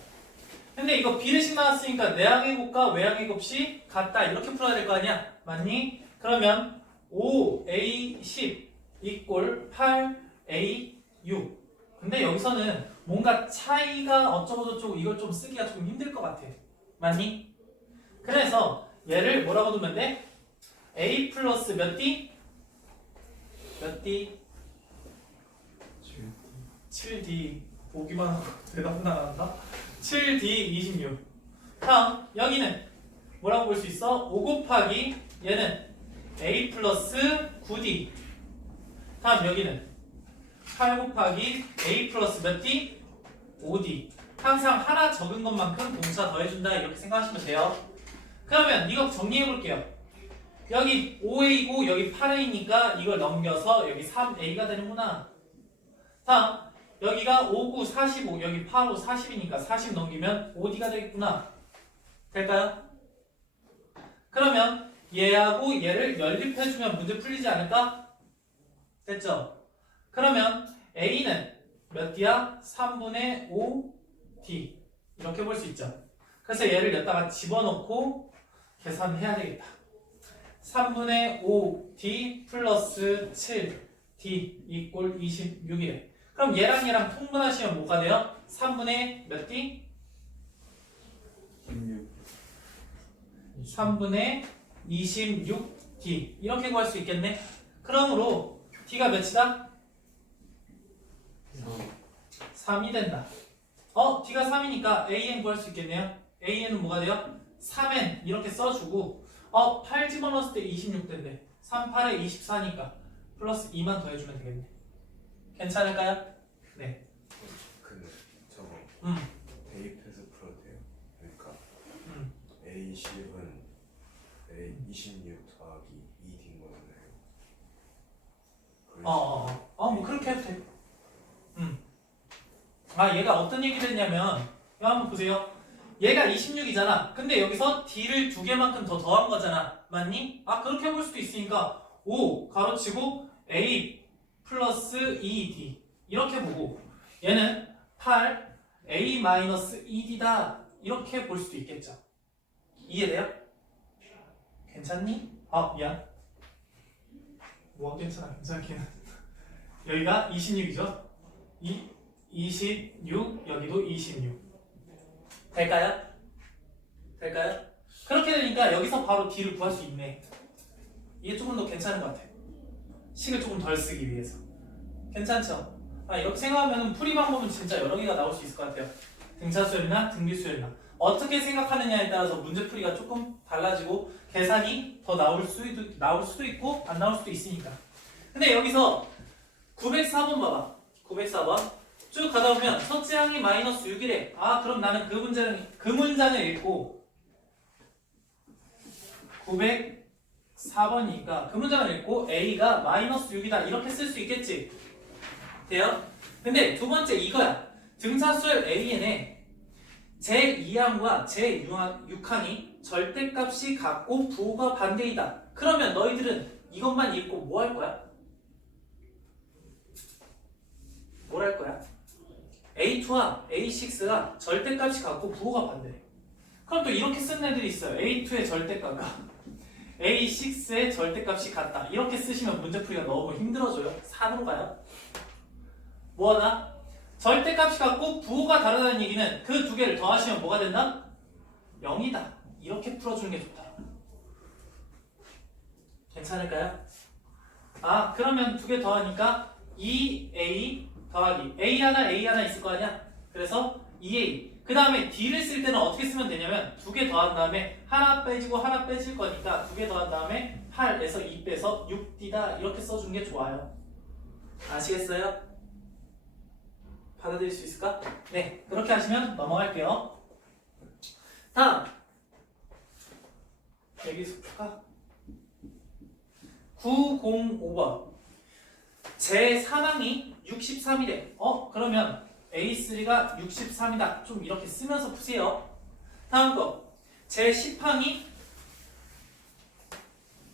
근데 이거 비례식 나왔으니까 내항의 곱과 외항의 곱이 같다 이렇게 풀어야 될 거 아니야? 맞니? 그러면 5A10 이꼴 8A6 근데 여기서는 뭔가 차이가 어쩌고저쩌고 이걸 좀 쓰기가 좀 힘들 것 같아. 맞니? 그래서 얘를 뭐라고 두면 돼? A 플러스 몇 D? 몇 D? 7D 보기만 하고 대답 나간다? 7D 26 다음 여기는 뭐라고 볼 수 있어? 5 곱하기 얘는 A 플러스 9D 다음 여기는 8 곱하기 A 플러스 몇 D? 5D 항상 하나 적은 것만큼 공차 더해준다 이렇게 생각하시면 돼요. 그러면 이거 정리해볼게요. 여기 5A고 여기 8A니까 이걸 넘겨서 여기 3A가 되는구나. 다음 여기가 5, 9, 45 여기 8, 5, 40이니까 40 넘기면 5D가 되겠구나. 될까요? 그러면 얘하고 얘를 연립해주면 문제 풀리지 않을까? 됐죠? 그러면 A는 몇 D야? 3분의 5D 이렇게 볼 수 있죠. 그래서 얘를 여기다가 집어넣고 계산해야 되겠다. 3분의 5D 플러스 7D 이꼴 26이래. 그럼 얘랑 통분하시면 뭐가 돼요? 3분의 몇 D? 3분의 26D 이렇게 구할 수 있겠네. 그러므로 D가 몇이다? 3이 된다. D가 3이니까 AN 구할 수 있겠네요. AN은 뭐가 돼요? 3N 이렇게 써주고 8 집어넣었을 때 26된대. 3, 8에 24니까 플러스 2만 더해주면 되겠네. 괜찮을까요? 네. 근데 저거 음. 대입해서 풀어도 돼요? 그러니까 A10은 A26 더하기 2D인 거잖아요. 뭐 그렇게 해도 돼. 얘가 어떤 얘기를 했냐면 이거 한번 보세요. 얘가 26이잖아. 근데 여기서 D를 두 개만큼 더 더한 거잖아. 맞니? 그렇게 볼 수도 있으니까 5 가로치고 A 플러스 2D 이렇게 보고 얘는 8 A 마이너스 2D다 이렇게 볼 수도 있겠죠. 이해돼요? 괜찮니? 미안. 뭐가 괜찮아? 괜찮기는. 여기가 26이죠? 26 여기도 26 될까요? 될까요? 그렇게 되니까 여기서 바로 D를 구할 수 있네. 이게 조금 더 괜찮은 것 같아. 식을 조금 덜 쓰기 위해서. 괜찮죠? 이렇게 생각하면 풀이 방법은 진짜 여러 개가 나올 수 있을 것 같아요. 등차수열이나 등비수열이나 어떻게 생각하느냐에 따라서 문제풀이가 조금 달라지고 계산이 더 나올 수도 있고 안 나올 수도 있으니까. 근데 여기서 904번 봐봐. 904번 쭉 가다 보면 첫째 항이 마이너스 6이래. 그럼 나는 그 문장을 읽고 904번이니까 그 문장을 읽고 A가 마이너스 6이다 이렇게 쓸 수 있겠지. 돼요? 근데 두 번째 이거야. 등차수열 AN에 제2항과 제6항이 절대값이 같고 부호가 반대이다. 그러면 너희들은 이것만 읽고 뭐 할 거야? 뭘 할 거야? A2와 A6가 절대값이 같고 부호가 반대래. 그럼 또 이렇게 쓰는 애들이 있어요. A2의 절대값과 A6의 절대값이 같다. 이렇게 쓰시면 문제풀이가 너무 힘들어져요. 4으로 가요. 뭐하나? 절대값이 같고 부호가 다르다는 얘기는 그 두 개를 더하시면 뭐가 된다? 0이다. 이렇게 풀어주는 게 좋다. 괜찮을까요? 그러면 두 개 더하니까 2A 더하기 A 하나 있을 거 아니야? 그래서 2A 그 다음에 D를 쓸 때는 어떻게 쓰면 되냐면 두 개 더한 다음에 하나 빼지고 하나 빼질 거니까 두 개 더한 다음에 8에서 2 빼서 6D다 이렇게 써주는 게 좋아요. 아시겠어요? 받아들일 수 있을까? 네, 그렇게 하시면 넘어갈게요. 다음 여기서 볼까? 905번 제3항이 63이래. 그러면 A3가 63이다. 좀 이렇게 쓰면서 푸세요. 다음 거 제10항이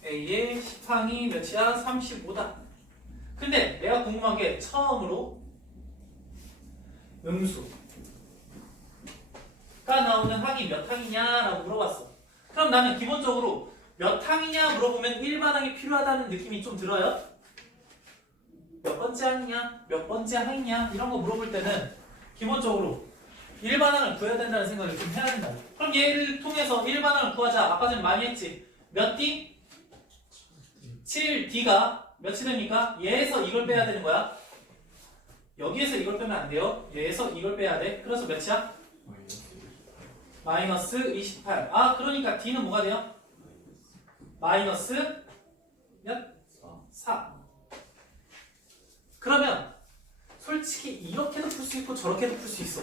A의 10항이 몇이야? 35다. 근데 내가 궁금한 게 처음으로 음수가 나오는 항이 몇 항이냐라고 물어봤어. 그럼 나는 기본적으로 몇 항이냐 물어보면 일반항이 필요하다는 느낌이 좀 들어요? 몇 번째 항이냐? 몇 번째 항이냐? 이런 거 물어볼 때는 기본적으로 일반항을 구해야 된다는 생각을 좀 해야 된다. 그럼 얘를 통해서 일반항을 구하자. 아까 전에 많이 했지. 몇 D? 7D가 몇이 됩니까? 얘에서 이걸 빼야 되는 거야. 여기에서 이걸 빼면 안 돼요. 얘에서 이걸 빼야 돼. 그래서 몇이야? 마이너스 28. 그러니까 D는 뭐가 돼요? 마이너스 몇? 4. 그러면 솔직히 이렇게도 풀 수 있고 저렇게도 풀 수 있어.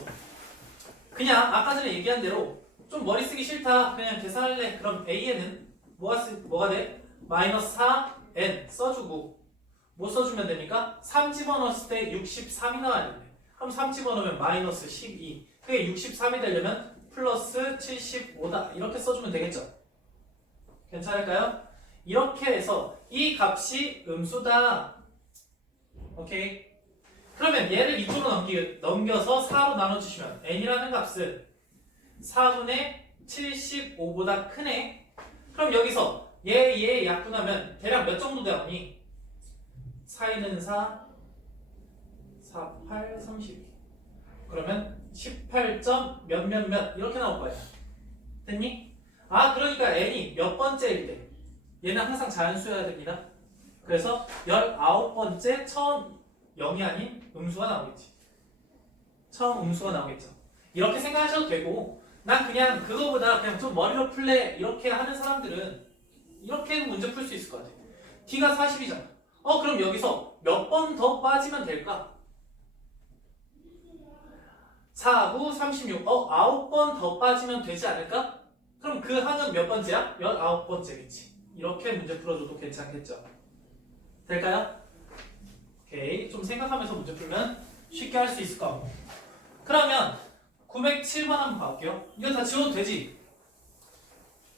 그냥 아까 전에 얘기한 대로 좀 머리 쓰기 싫다. 그냥 계산할래. 그럼 A에는 뭐가 돼? 마이너스 4N 써주고 뭐 써주면 됩니까? 3 집어넣었을 때 63이 나와야 된대. 그럼 3 집어넣으면 마이너스 12. 그게 63이 되려면 플러스 75다. 이렇게 써주면 되겠죠? 괜찮을까요? 이렇게 해서 이 값이 음수다. 오케이. 그러면 얘를 이쪽으로 넘겨서 4로 나눠주시면 n이라는 값은 4분의 75보다 크네. 그럼 여기서 얘 약분하면 대략 몇 정도 되었니? 4에는 4, 4, 8, 32. 그러면 18점 몇 이렇게 나올 거야. 됐니? 그러니까 n이 몇 번째일 때 얘는 항상 자연수여야 됩니다. 그래서 19번째 처음 0이 아닌 음수가 나오겠지. 처음 음수가 나오겠죠. 이렇게 생각하셔도 되고 난 그냥 그거보다 그냥 좀 머리로 풀래 이렇게 하는 사람들은 이렇게 문제 풀 수 있을 것 같아. D가 40이잖아. 그럼 여기서 몇 번 더 빠지면 될까? 4, 9, 36. 9번 더 빠지면 되지 않을까? 그럼 그 항은 몇 번째야? 19번째겠지. 이렇게 문제 풀어줘도 괜찮겠죠? 될까요? 오케이. 좀 생각하면서 문제 풀면 쉽게 할 수 있을 것 같고. 그러면 907번 한번 봐볼게요. 이거 다 지워도 되지?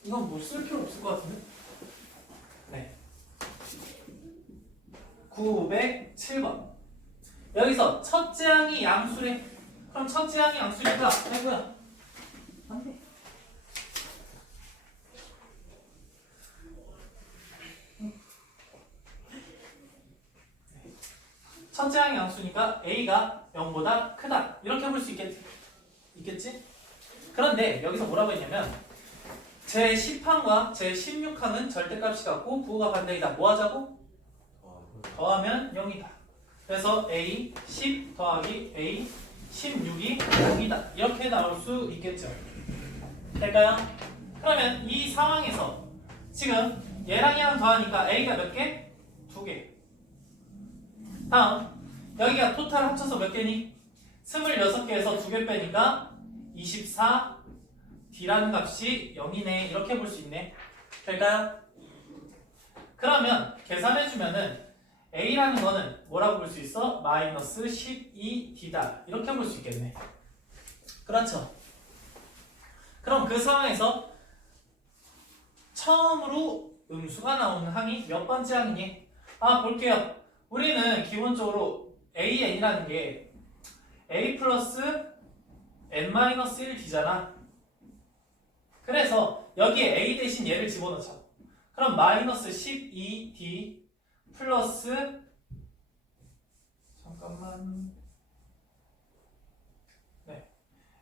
이건 뭐 쓸 필요 없을 것 같은데? 네. 907번. 여기서 첫째 항이 양수래. 그럼 첫째 항이 양수니까 아이고야. 안 돼. 첫째 항이 양수니까 A가 0보다 크다. 이렇게 볼 수 있겠지? 그런데 여기서 뭐라고 했냐면 제10항과 제16항은 절대값이 같고 부호가 반대이다. 뭐 하자고? 더하면 0이다. 그래서 A 10 더하기 A 16이 0이다. 이렇게 나올 수 있겠죠. 될까요? 그러면 이 상황에서 지금 얘랑 얘랑 더하니까 A가 몇 개? 2개. 다음 여기가 토탈 합쳐서 몇 개니? 26개에서 2개 빼니까 24 D라는 값이 0이네. 이렇게 볼 수 있네. 될까요? 그러면 계산해주면은 A라는 거는 뭐라고 볼 수 있어? 마이너스 12D다. 이렇게 볼 수 있겠네. 그렇죠? 그럼 그 상황에서 처음으로 음수가 나오는 항이 몇 번째 항이니? 볼게요. 우리는 기본적으로 AN이라는 게 A 플러스 N-1D잖아. 그래서 여기에 A 대신 얘를 집어넣자. 그럼 마이너스 12D 플러스 잠깐만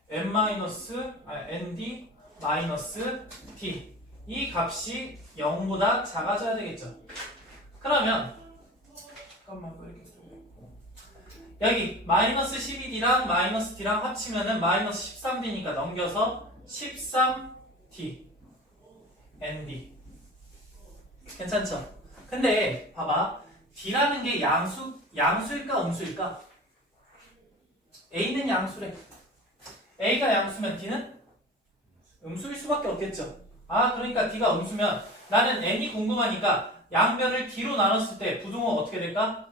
ND 마이너스 D 이 값이 0보다 작아져야 되겠죠. 그러면 잠깐만 여기 마이너스 12D랑 마이너스 D랑 합치면은 마이너스 13D니까 넘겨서 13D ND 괜찮죠? 근데 봐봐 D라는 게 양수일까 음수일까? A는 양수래. A가 양수면 D는 음수일 수밖에 없겠죠. 그러니까 D가 음수면 나는 N이 궁금하니까 양변을 D로 나눴을 때 부등호가 어떻게 될까?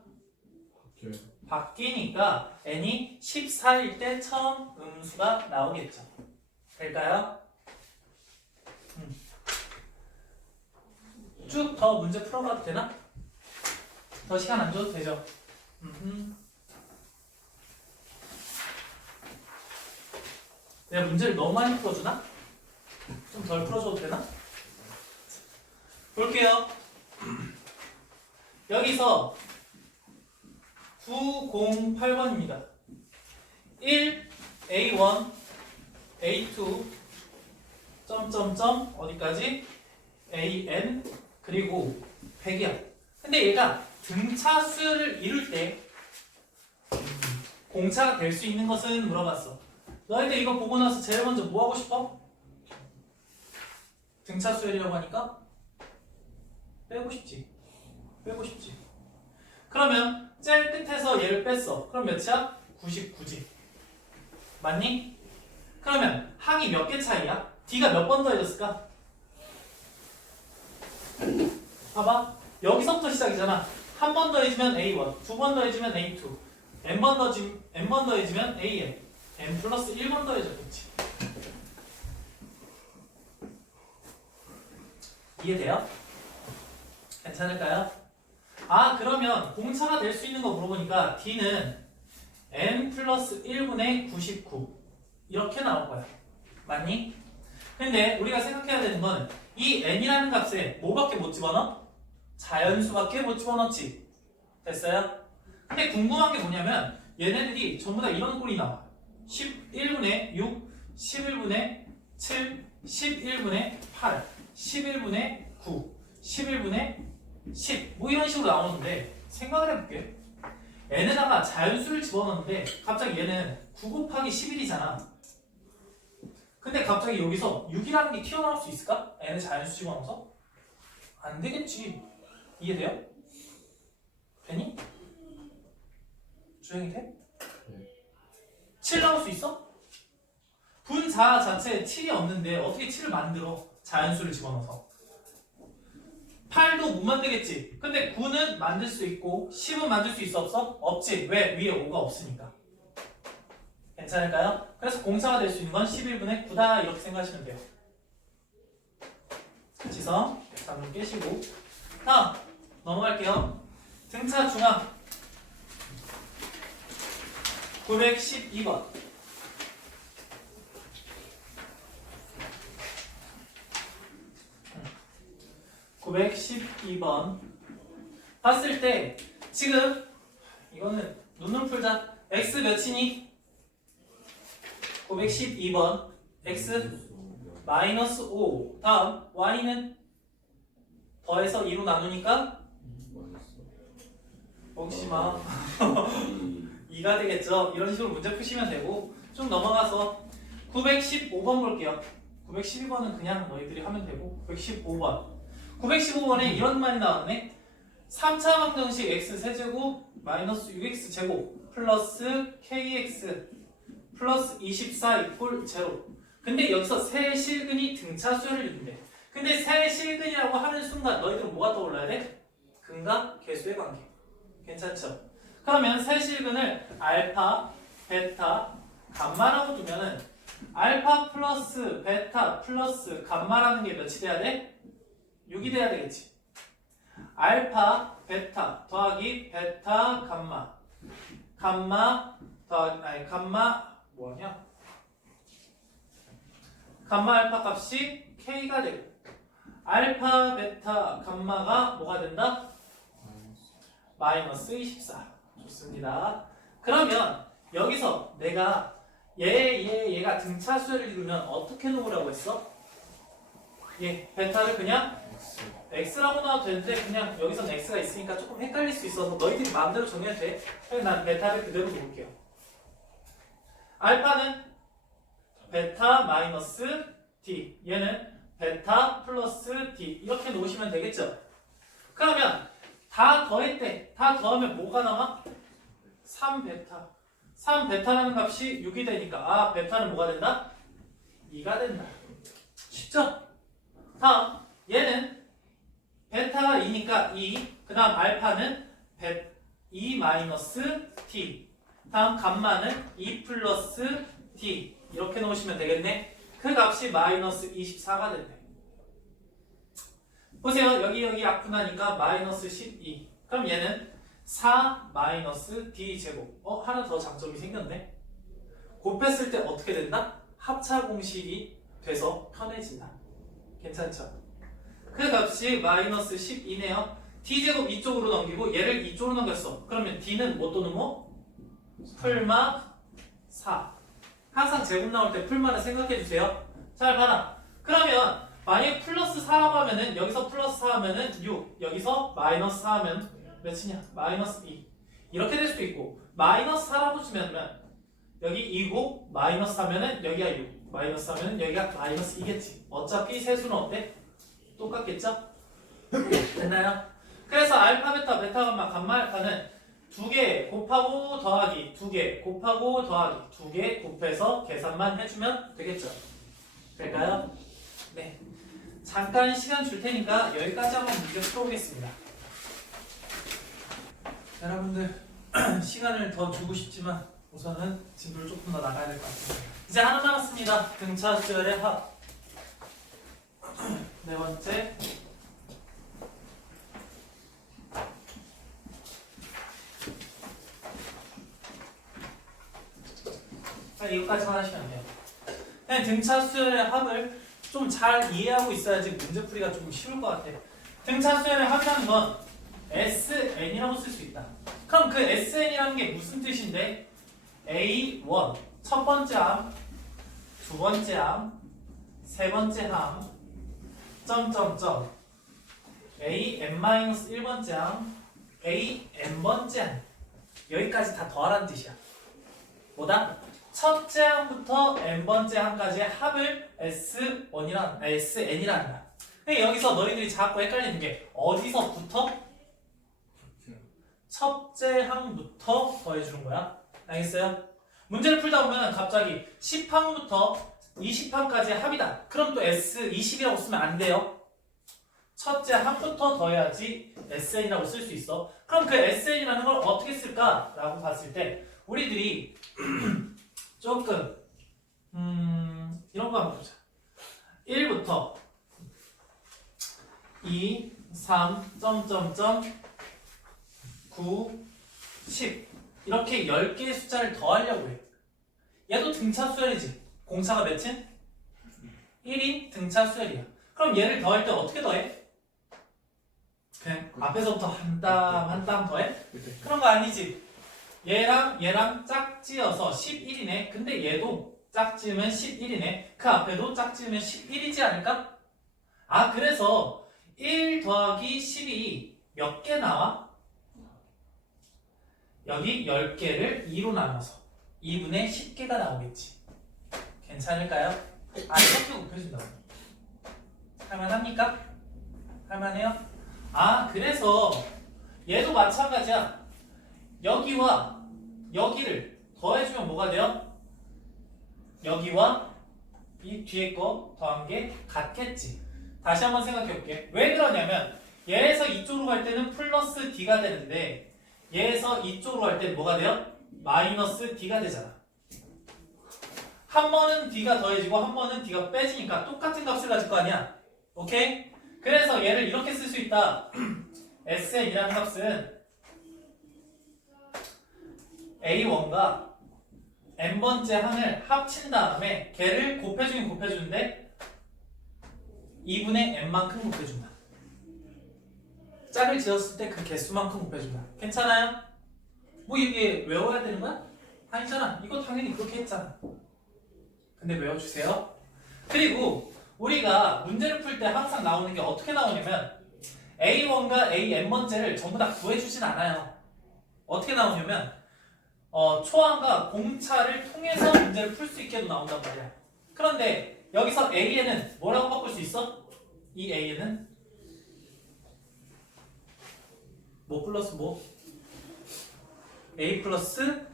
바뀌니까 N이 14일 때 처음 음수가 나오겠죠. 될까요? 쭉 더 문제 풀어봐도 되나? 더 시간 안 줘도 되죠? 내가 문제를 너무 많이 풀어주나? 좀 덜 풀어줘도 되나? 볼게요. 여기서 908번입니다. 1, A1, A2, 점점점 어디까지? AN 그리고 100이야. 근데 얘가 등차 수열을 이룰 때 공차가 될 수 있는 것은 물어봤어. 너희들 이거 보고 나서 제일 먼저 뭐 하고 싶어? 등차 수열이라고 하니까 빼고 싶지. 그러면 제일 끝에서 얘를 뺐어. 그럼 몇이야? 99지. 맞니? 그러면 항이 몇 개 차이야? D가 몇 번 더해졌을까? 봐봐. 여기서부터 시작이잖아. 한 번 더해지면 A1, 두 번 더해지면 A2, N번 더해지면 AN, N 플러스 1번 더해졌겠지. 이해돼요? 괜찮을까요? 그러면 공차가 될 수 있는 거 물어보니까 D는 N 플러스 1분의 99 이렇게 나올 거야. 맞니? 근데 우리가 생각해야 되는 건 이 N이라는 값에 뭐밖에 못 집어넣어? 자연수밖에 못 집어넣지. 됐어요? 근데 궁금한 게 뭐냐면 얘네들이 전부 다 이런 꼴이 나와. 11분의 6, 11분의 7, 11분의 8, 11분의 9, 11분의 10 뭐 이런 식으로 나오는데 생각을 해볼게. N에다가 자연수를 집어넣는데 갑자기 얘는 9 곱하기 11이잖아. 근데 갑자기 여기서 6이라는 게 튀어나올 수 있을까? N에 자연수 집어넣어서? 안 되겠지. 이해돼요? 되니? 주행이 돼? 7 나올 수 있어? 분자 자체에 7이 없는데 어떻게 7을 만들어? 자연수를 집어넣어서 8도 못 만들겠지. 근데 9는 만들 수 있고 10은 만들 수 있어 없어? 없지. 왜? 위에 5가 없으니까. 괜찮을까요? 그래서 공차가 될 수 있는 건 11분의 9다 이렇게 생각하시면 돼요. 지성 잠금 깨시고 다음 넘어갈게요. 등차 중앙 912번 912번 봤을 때 지금 이거는 눈을 풀자. X 몇이니? 912번 X 마이너스 5 다음 y는 더해서 2로 나누니까 먹지 마 2가 되겠죠. 이런 식으로 문제 푸시면 되고 좀 넘어가서 915번 볼게요. 912번은 그냥 너희들이 하면 되고 915번 915번에 이런 말이 나왔네. 3차 방정식 x 세제곱 마이너스 6x 제곱 플러스 kx 플러스 24 이퀄 제로. 근데 여기서 세실근이 등차수열을 이룬대. 근데 세실근이라고 하는 순간 너희들은 뭐가 떠올라야 돼? 근과 계수의 관계. 괜찮죠? 그러면 세실근을 알파, 베타, 감마라고 두면은 알파 플러스 베타 플러스 감마라는 게 몇이 돼야 돼? 6이 돼야 되겠지. 알파, 베타 더하기 베타, 감마. 감마 더하기 아니 감마 뭐냐? 감마 알파 값이 k가 되고 알파, 베타, 감마가 뭐가 된다? 마이너스 24. 좋습니다. 그러면 여기서 내가 얘가 등차수열을 이루면 어떻게 놓으라고 했어? 베타를 그냥 x라고 나와도 되는데 그냥 여기선 x가 있으니까 조금 헷갈릴 수 있어서 너희들이 마음대로 정해도 돼. 그래서 난 베타를 그대로 놓을게요. 알파는 베타 마이너스 d, 얘는 베타 플러스 d 이렇게 놓으시면 되겠죠? 그러면 다 더했대. 다 더하면 뭐가 남아? 3베타. 3베타라는 값이 6이 되니까 베타는 뭐가 된다? 2가 된다. 쉽죠? 다음 얘는 베타가 2니까 2. 그 다음 알파는 2 마이너스 d. 다음 감마는 2 플러스 d. 이렇게 놓으시면 되겠네. 그 값이 마이너스 24가 된대. 보세요. 여기 약분하니까 마이너스 12. 그럼 얘는 4 마이너스 d 제곱. 하나 더 장점이 생겼네. 곱했을 때 어떻게 된다? 합차 공식이 돼서 편해진다. 괜찮죠? 그 값이 마이너스 12네요. d 제곱 이쪽으로 넘기고 얘를 이쪽으로 넘겼어. 그러면 d는 뭐 또는 뭐? 풀마 4. 항상 제곱 나올 때 풀마를 생각해 주세요. 잘 봐라. 그러면 만약에 플러스 4라고 하면은 여기서 플러스 4 하면은 6, 여기서 마이너스 4 하면 몇이냐? 마이너스 2. 이렇게 될 수도 있고 마이너스 4라고 주면 여기 2고 마이너스 하면은 여기가 6, 마이너스 하면은 여기가 마이너스 2겠지. 어차피 세수는 어때? 똑같겠죠? 됐나요? 그래서 알파, 베타, 베타, 감마, 감마, 알파는 2개 곱하고 더하기 2개 곱하고 더하기 2개 곱해서 계산만 해주면 되겠죠? 될까요? 네. 잠깐 시간 줄 테니까 여기까지 한번 문제 풀어보겠습니다. 여러분들 시간을 더 주고 싶지만 우선은 진도를 조금 더 나가야 될 것 같습니다. 이제 하나 남았습니다. 등차수열의 합. 네 번째. 이것까지만 하시면 돼요. 그냥 등차수열의 합을 좀 잘 이해하고 있어야지 문제풀이가 좀 쉬울 것 같아요. 등차수열의 합이라는 건 SN이라고 쓸 수 있다. 그럼 그 SN이라는 게 무슨 뜻인데? A1 첫 번째 함, 두 번째 함, 세 번째 함, 점점점 AN-1번째 함, AN번째 함. 여기까지 다 더하라는 뜻이야. 뭐다? 첫째 함부터 n번째 함까지의 합을 SN이란다. 근데 여기서 너희들이 자꾸 헷갈리는 게 어디서부터? 첫째 항부터 더해주는 거야. 알겠어요? 문제를 풀다 보면 갑자기 10항부터 20항까지의 합이다. 그럼 또 S20이라고 쓰면 안 돼요. 첫째 항부터 더해야지 SN이라고 쓸 수 있어. 그럼 그 SN이라는 걸 어떻게 쓸까라고 봤을 때 우리들이 조금 이런 거 한번 보자. 1부터 2, 3, 점점점 9, 10 이렇게 10개의 숫자를 더하려고 해. 얘도 등차수열이지. 공차가 몇인? 1이 등차수열이야. 그럼 얘를 더할 때 어떻게 더해? 그냥 앞에서부터 한 땀 더해? 그런 거 아니지. 얘랑 짝지어서 11이네. 근데 얘도 짝지으면 11이네. 그 앞에도 짝지으면 11이지 않을까? 아, 그래서 1 더하기 10이 몇 개 나와? 여기 10개를 2로 나눠서 2분의 10개가 나오겠지. 괜찮을까요? 아, 이렇게 곱해준다고. 할만합니까? 할만해요? 아, 그래서 얘도 마찬가지야. 여기와 여기를 더해주면 뭐가 돼요? 여기와 이 뒤에 거 더한 게 같겠지. 다시 한번 생각해 볼게. 왜 그러냐면 얘에서 이쪽으로 갈 때는 플러스 d가 되는데 얘에서 이쪽으로 갈 때는 뭐가 돼요? 마이너스 d가 되잖아. 한 번은 d가 더해지고 한 번은 d가 빼지니까 똑같은 값을 가질 거 아니야. 오케이? 그래서 얘를 이렇게 쓸 수 있다. sn이라는 값은 a1과 n번째 항을 합친 다음에 걔를 곱해주긴 곱해주는데 2분의 n만큼 곱해준다. 짝을 지었을 때 그 개수만큼 곱해준다. 괜찮아요? 뭐 이게 외워야 되는 거야? 아니잖아. 이거 당연히 그렇게 했잖아. 근데 외워주세요. 그리고 우리가 문제를 풀 때 항상 나오는 게 어떻게 나오냐면 A1과 AN번째를 전부 다 구해주진 않아요. 어떻게 나오냐면 초항과 공차를 통해서 문제를 풀 수 있게도 나온단 말이야. 그런데 여기서 AN은 뭐라고 바꿀 수 있어? 이 AN은 뭐 플러스 뭐? A 플러스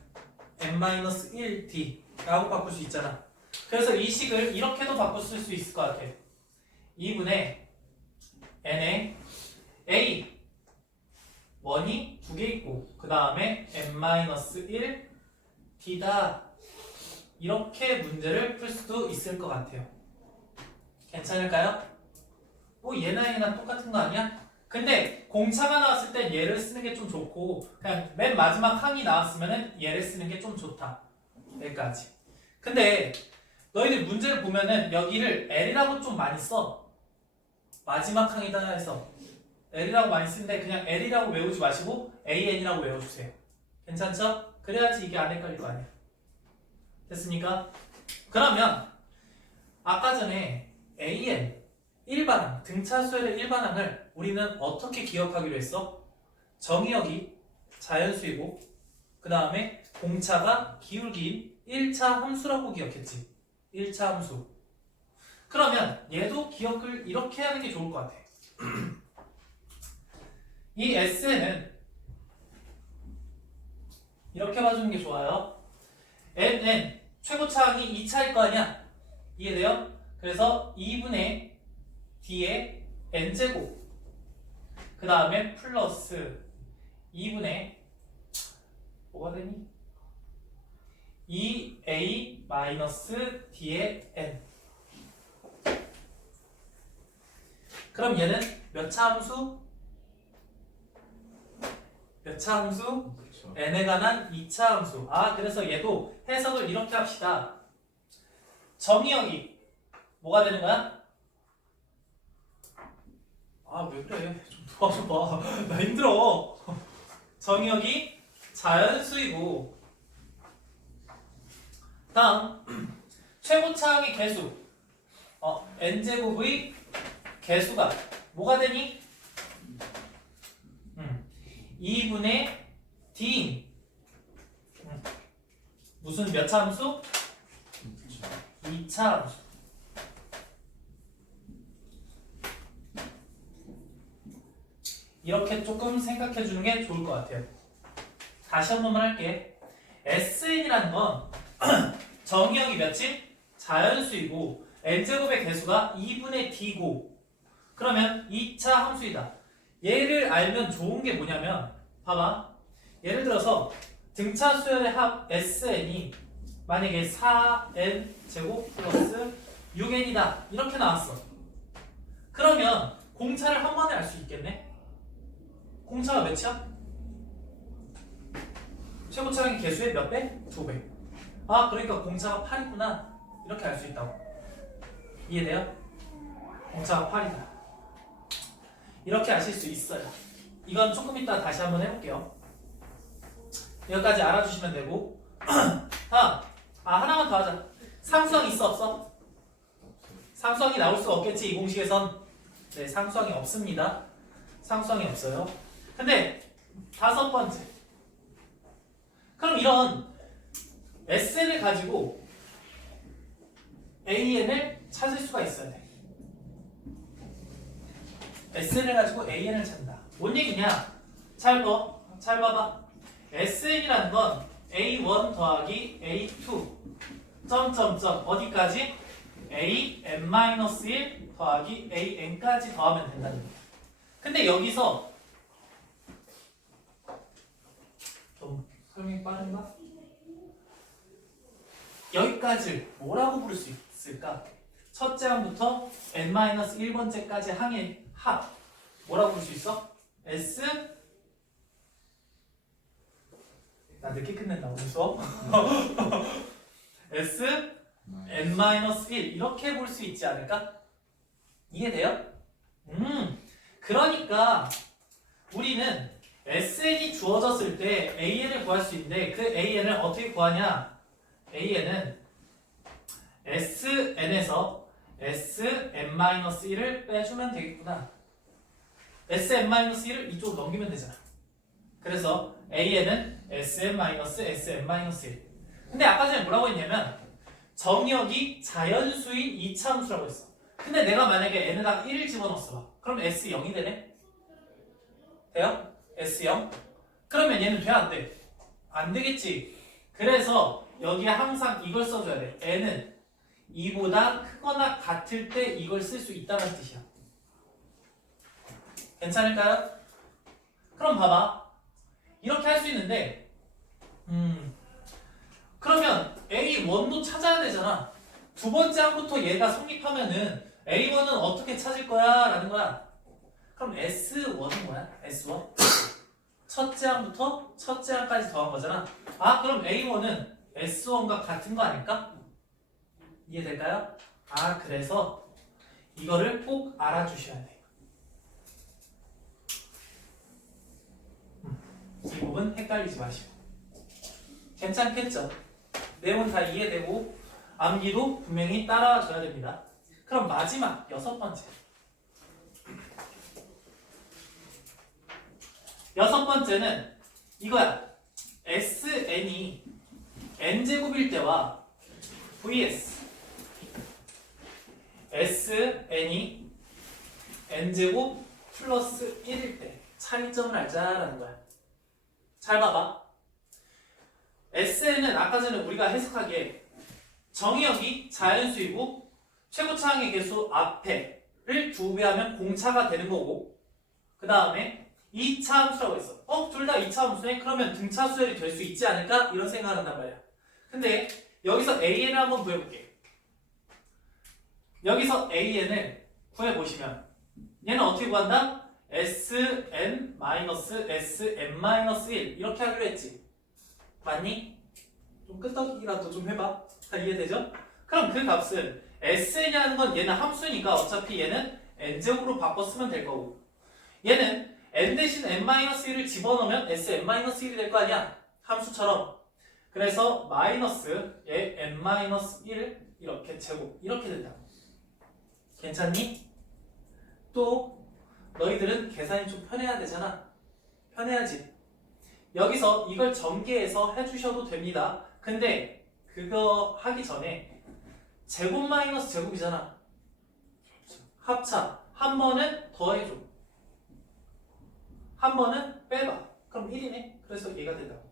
n-1d 라고 바꿀 수 있잖아. 그래서 이 식을 이렇게도 바꿀 수 있을 것 같아. 2분의 n에 a 1이 2개 있고 그 다음에 n-1 d다. 이렇게 문제를 풀 수도 있을 것 같아요. 괜찮을까요? 뭐 얘나 얘나 똑같은 거 아니야? 근데 공차가 나왔을 땐 얘를 쓰는 게 좀 좋고 그냥 맨 마지막 항이 나왔으면 얘를 쓰는 게 좀 좋다. 여기까지. 근데 너희들 문제를 보면은 여기를 L이라고 좀 많이 써. 마지막 항이다 해서 L이라고 많이 쓰는데 그냥 L이라고 외우지 마시고 AN이라고 외워주세요. 괜찮죠? 그래야지 이게 안 헷갈릴 거 아니야. 됐습니까? 그러면 아까 전에 AN 일반항, 등차수열의 일반항을 우리는 어떻게 기억하기로 했어? 정의역이 자연수이고 그 다음에 공차가 기울기인 1차 함수라고 기억했지. 1차 함수. 그러면 얘도 기억을 이렇게 하는 게 좋을 것 같아. 이 S는 이렇게 봐주는 게 좋아요. NN 최고차항이 2차일 거 아니야. 이해돼요? 그래서 2분의 D의 N제곱 그 다음에 플러스 2분의 뭐가 되니? 2A 마이너스 D의 N. 그럼 얘는 몇 차 함수? 몇 차 함수? 그렇죠. n에 관한 2차 함수. 아, 그래서 얘도 해석을 이렇게 합시다. 정의역이 뭐가 되는 거야? 아, 왜 그래? 좀 도와줘봐. 나 힘들어. 정의역이 자연수이고 다음 최고차항의 개수 n제곱의 개수가 뭐가 되니? 2분의 d 무슨 몇 차 함수? 2차 함수. 이렇게 조금 생각해 주는 게 좋을 것 같아요. 다시 한 번만 할게. SN이라는 건 정의역이 몇이? 자연수이고 n제곱의 개수가 2분의 d고 그러면 2차 함수이다. 얘를 알면 좋은 게 뭐냐면 봐봐. 예를 들어서 등차 수열의 합 SN이 만약에 4n 제곱 플러스 6n이다 이렇게 나왔어. 그러면 공차를 한 번에 알 수 있겠네. 공차가 몇이야? 최고차항의 개수의 몇 배? 2배. 아, 그러니까 공차가 8이구나 이렇게 알 수 있다고. 이해돼요? 공차가 8이다 이렇게 아실 수 있어요. 이건 조금 이따 다시 한번 해볼게요. 여기까지 알아주시면 되고 다음 하나만 더 하자. 상수항 있어 없어? 상수항이 나올 수 없겠지 이 공식에선. 네, 상수항이 없습니다. 상수항이 없어요. 근데 다섯 번째. 그럼 이런 SN을 가지고 AN을 찾을 수가 있어야 돼. SN을 가지고 AN을 찾는다. 뭔 얘기냐? 잘 봐봐. SN이라는 건 A1 더하기 A2 점점점 어디까지? AN-1 더하기 AN까지 더하면 된다는 거야. 근데 여기서 좀 설명이 빠른가? 여기까지 뭐라고 부를 수 있을까? 첫째 항부터 n-1번째까지 항의 합 뭐라고 부를 수 있어? S 나 늦게 끝낸다 오늘 수업 S n-1 이렇게 볼 수 있지 않을까? 이해돼요? 그러니까 우리는 SN이 주어졌을 때 AN을 구할 수 있는데 그 AN을 어떻게 구하냐? AN은 SN에서 Sn-1을 빼주면 되겠구나. Sn-1을 이쪽으로 넘기면 되잖아. 그래서 AN은 Sn-Sn-1. 근데 아까 전에 뭐라고 했냐면 정역이 자연수인 이차함수라고 했어. 근데 내가 만약에 n에다가 1을 집어넣었어. 그럼 S0이 되네? 돼요? S0? 그러면 얘는 돼? 안 돼? 안 되겠지. 그래서 여기에 항상 이걸 써줘야 돼. n은 2보다 크거나 같을 때 이걸 쓸 수 있다는 뜻이야. 괜찮을까요? 그럼 봐봐. 이렇게 할 수 있는데 그러면 A1도 찾아야 되잖아. 두 번째 항부터 얘가 성립하면은 A1은 어떻게 찾을 거야? 라는 거야. 그럼 S1은 뭐야? S1? 첫째 항부터 첫째 항까지 더한 거잖아. 아 그럼 A1은 S1과 같은 거 아닐까? 이해될까요? 아 그래서 이거를 꼭 알아주셔야 돼요. 이 부분 헷갈리지 마시고. 괜찮겠죠? 내용은 다 이해되고 암기도 분명히 따라와줘야 됩니다. 그럼 마지막 여섯 번째. 여섯 번째는 이거야. SN이 n제곱일 때와 vs SN이 n제곱 플러스 1일 때 차이점을 알자라는 거야. 잘 봐봐. SN은 아까 전에 우리가 해석하기에 정의역이 자연수이고 최고차항의 개수 앞에를 2배 하면 공차가 되는 거고 그 다음에 2차 함수라고 했어. 둘 다 2차 함수네? 그러면 등차 수열이 될 수 있지 않을까? 이런 생각을 한단 말이야. 근데 여기서 AN을 한번 구해볼게. 여기서 AN을 구해보시면 얘는 어떻게 구한다? Sn-Sn-1 이렇게 하기로 했지. 맞니? 좀 끄떡이라도 좀 해봐. 다 이해되죠? 그럼 그 값은 Sn이라는 건 얘는 함수니까 어차피 얘는 n제곱으로 바꿔 쓰면 될 거고 얘는 n 대신 n-1을 집어넣으면 Sn-1이 될 거 아니야? 함수처럼. 그래서 마이너스에 n-1 이렇게 제곱 이렇게 된다. 괜찮니? 또 너희들은 계산이 좀 편해야 되잖아. 편해야지. 여기서 이걸 전개해서 해주셔도 됩니다. 근데 그거 하기 전에 제곱 마이너스 제곱이잖아. 합차. 한 번은 더해줘. 한 번은 빼봐. 그럼 1이네. 그래서 얘가 된다고.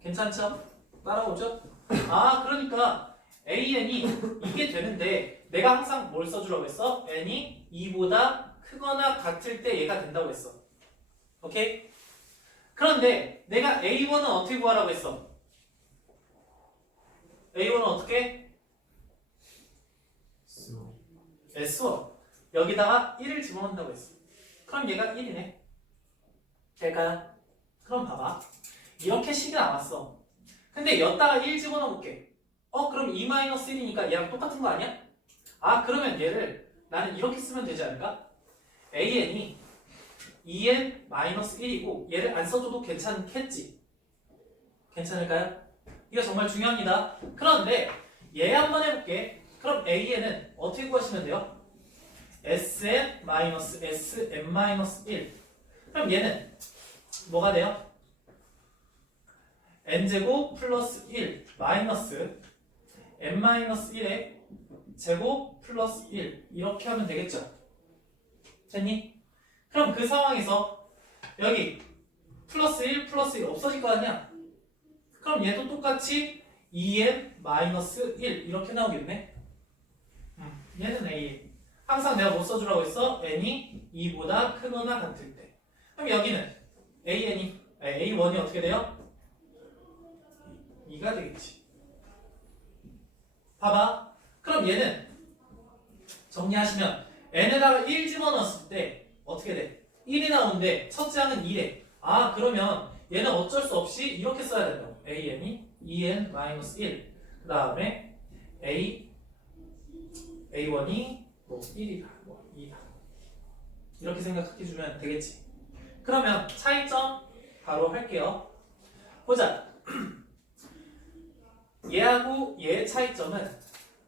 괜찮죠? 따라오죠? 아 그러니까 AN이 이게 되는데 내가 항상 뭘 써주라고 했어? n이 2보다 크거나 같을 때 얘가 된다고 했어. 오케이? 그런데 내가 A1은 어떻게 구하라고 했어? A1은 어떻게? S1 여기다가 1을 집어넣는다고 했어. 그럼 얘가 1이네. 될까요? 그럼 봐봐. 이렇게 식이 나왔어. 근데 여기다가 1 집어넣어볼게. 그럼 2-1이니까 얘랑 똑같은 거 아니야? 아 그러면 얘를 나는 이렇게 쓰면 되지 않을까? AN이 2n-1이고 얘를 안 써줘도 괜찮겠지? 괜찮을까요? 이거 정말 중요합니다. 그런데 얘 한번 해볼게. 그럼 AN은 어떻게 구하시면 돼요? Sn-SM-1. 그럼 얘는 뭐가 돼요? n제곱 플러스 1 마이너스 n-1의 제곱 플러스 1 이렇게 하면 되겠죠? 됐니? 그럼 그 상황에서 여기 플러스 1 플러스 1 없어질 거 아니야? 그럼 얘도 똑같이 2n-1 이렇게 나오겠네? 얘는 a. 항상 내가 뭐 써주라고 했어? n이 2보다 크거나 같을 때. 그럼 여기는 a1이 어떻게 돼요? 2가 되겠지. 봐봐. 그럼 얘는 정리하시면 n에다가 1 집어넣었을 때 어떻게 돼? 1이 나오는데 첫째 항은 2래. 아 그러면 얘는 어쩔 수 없이 이렇게 써야 된다고. an이 2n-1. 그 다음에 a1이 뭐 1이다, 뭐 2다. 이렇게 생각해주면 되겠지. 그러면 차이점 바로 할게요. 보자. 얘하고 얘의 차이점은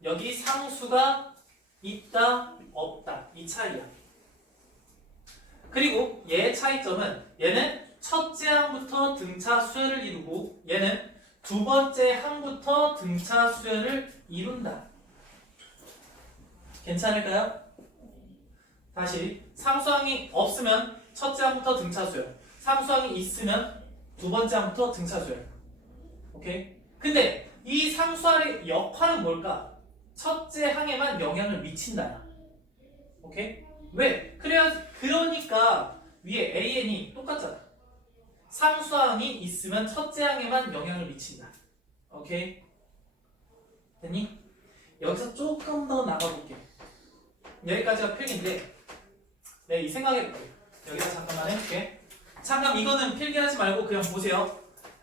여기 상수가 있다, 없다. 이 차이야. 그리고 얘의 차이점은 얘는 첫째 항부터 등차 수열을 이루고 얘는 두 번째 항부터 등차 수열을 이룬다. 괜찮을까요? 다시 상수항이 없으면 첫째 항부터 등차 수열, 상수항이 있으면 두 번째 항부터 등차 수열. 오케이? 근데 이 상수항의 역할은 뭘까? 첫째 항에만 영향을 미친다야. 오케이? 왜? 그러니까 위에 AN이 똑같잖아. 상수항이 있으면 첫째 항에만 영향을 미친다. 오케이? 됐니? 여기서 조금 더 나가볼게. 여기까지가 필기인데 네, 이 생각해볼게. 여기다 잠깐만 해볼게. 잠깐 이거는 필기하지 말고 그냥 보세요.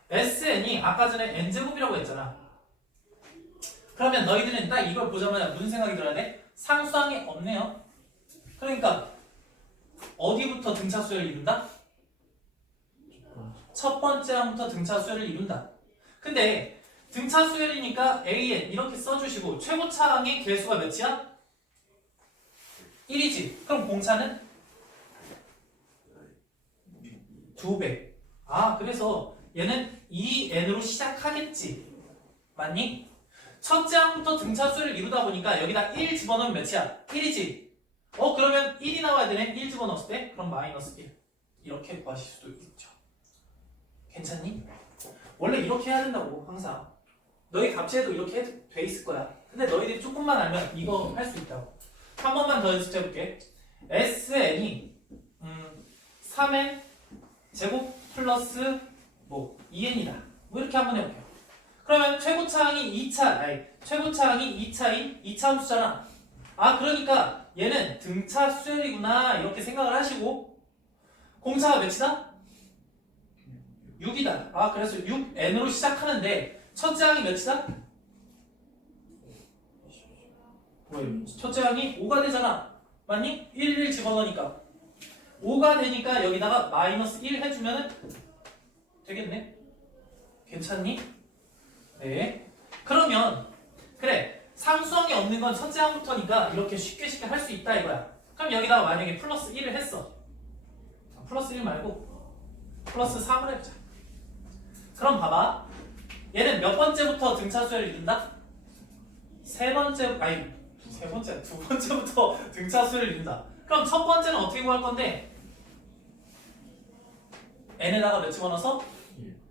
SN이 아까 전에 n제곱이라고 했잖아. 그러면 너희들은 딱 이걸 보자마자 무슨 생각이 들어야 돼? 상수항이 없네요. 그러니까 어디부터 등차 수열을 이룬다? 첫 번째 항부터 등차 수열을 이룬다. 근데 등차 수열이니까 AN 이렇게 써주시고 최고차 항의 개수가 몇이야? 1이지. 그럼 공차는? 2배. 아 그래서 얘는 2n으로 시작하겠지. 맞니? 첫째 항부터 등차 수열을 이루다 보니까 여기다 1 집어넣으면 몇이야? 1이지. 그러면 1이 나와야 되네. 1 집어넣었을 때 그럼 마이너스 1 이렇게 구하실 수도 있죠. 괜찮니? 원래 이렇게 해야 된다고. 항상 너희 갑제에도 이렇게 돼 있을 거야. 근데 너희들이 조금만 알면 이거 할 수 있다고. 한 번만 더 연습해볼게. SN이 3n 제곱 플러스 뭐 2n이다. 뭐 이렇게 한번 해볼게요. 그러면 최고차항이 2차인 2차 함수잖아. 아 그러니까 얘는 등차 수열이구나 이렇게 생각을 하시고 공차가 몇이다? 6이다. 아 그래서 6n으로 시작하는데 첫째 항이 몇이다? 첫째 항이 5가 되잖아. 맞니? 1을 집어넣으니까 5가 되니까 여기다가 마이너스 1 해주면 되겠네. 괜찮니? 네. 그러면 그래 상수항이 없는 건 첫째 항부터니까 이렇게 쉽게 할 수 있다 이거야. 그럼 여기다가 만약에 플러스 1을 했어. 플러스 1 말고 플러스 3을 해보자. 그럼 봐봐. 얘는 몇 번째부터 등차 수열을 이룬다? 두 번째부터 등차 수열을 이룬다. 그럼 첫 번째는 어떻게 구할 건데? n에다가 몇 집어넣어서?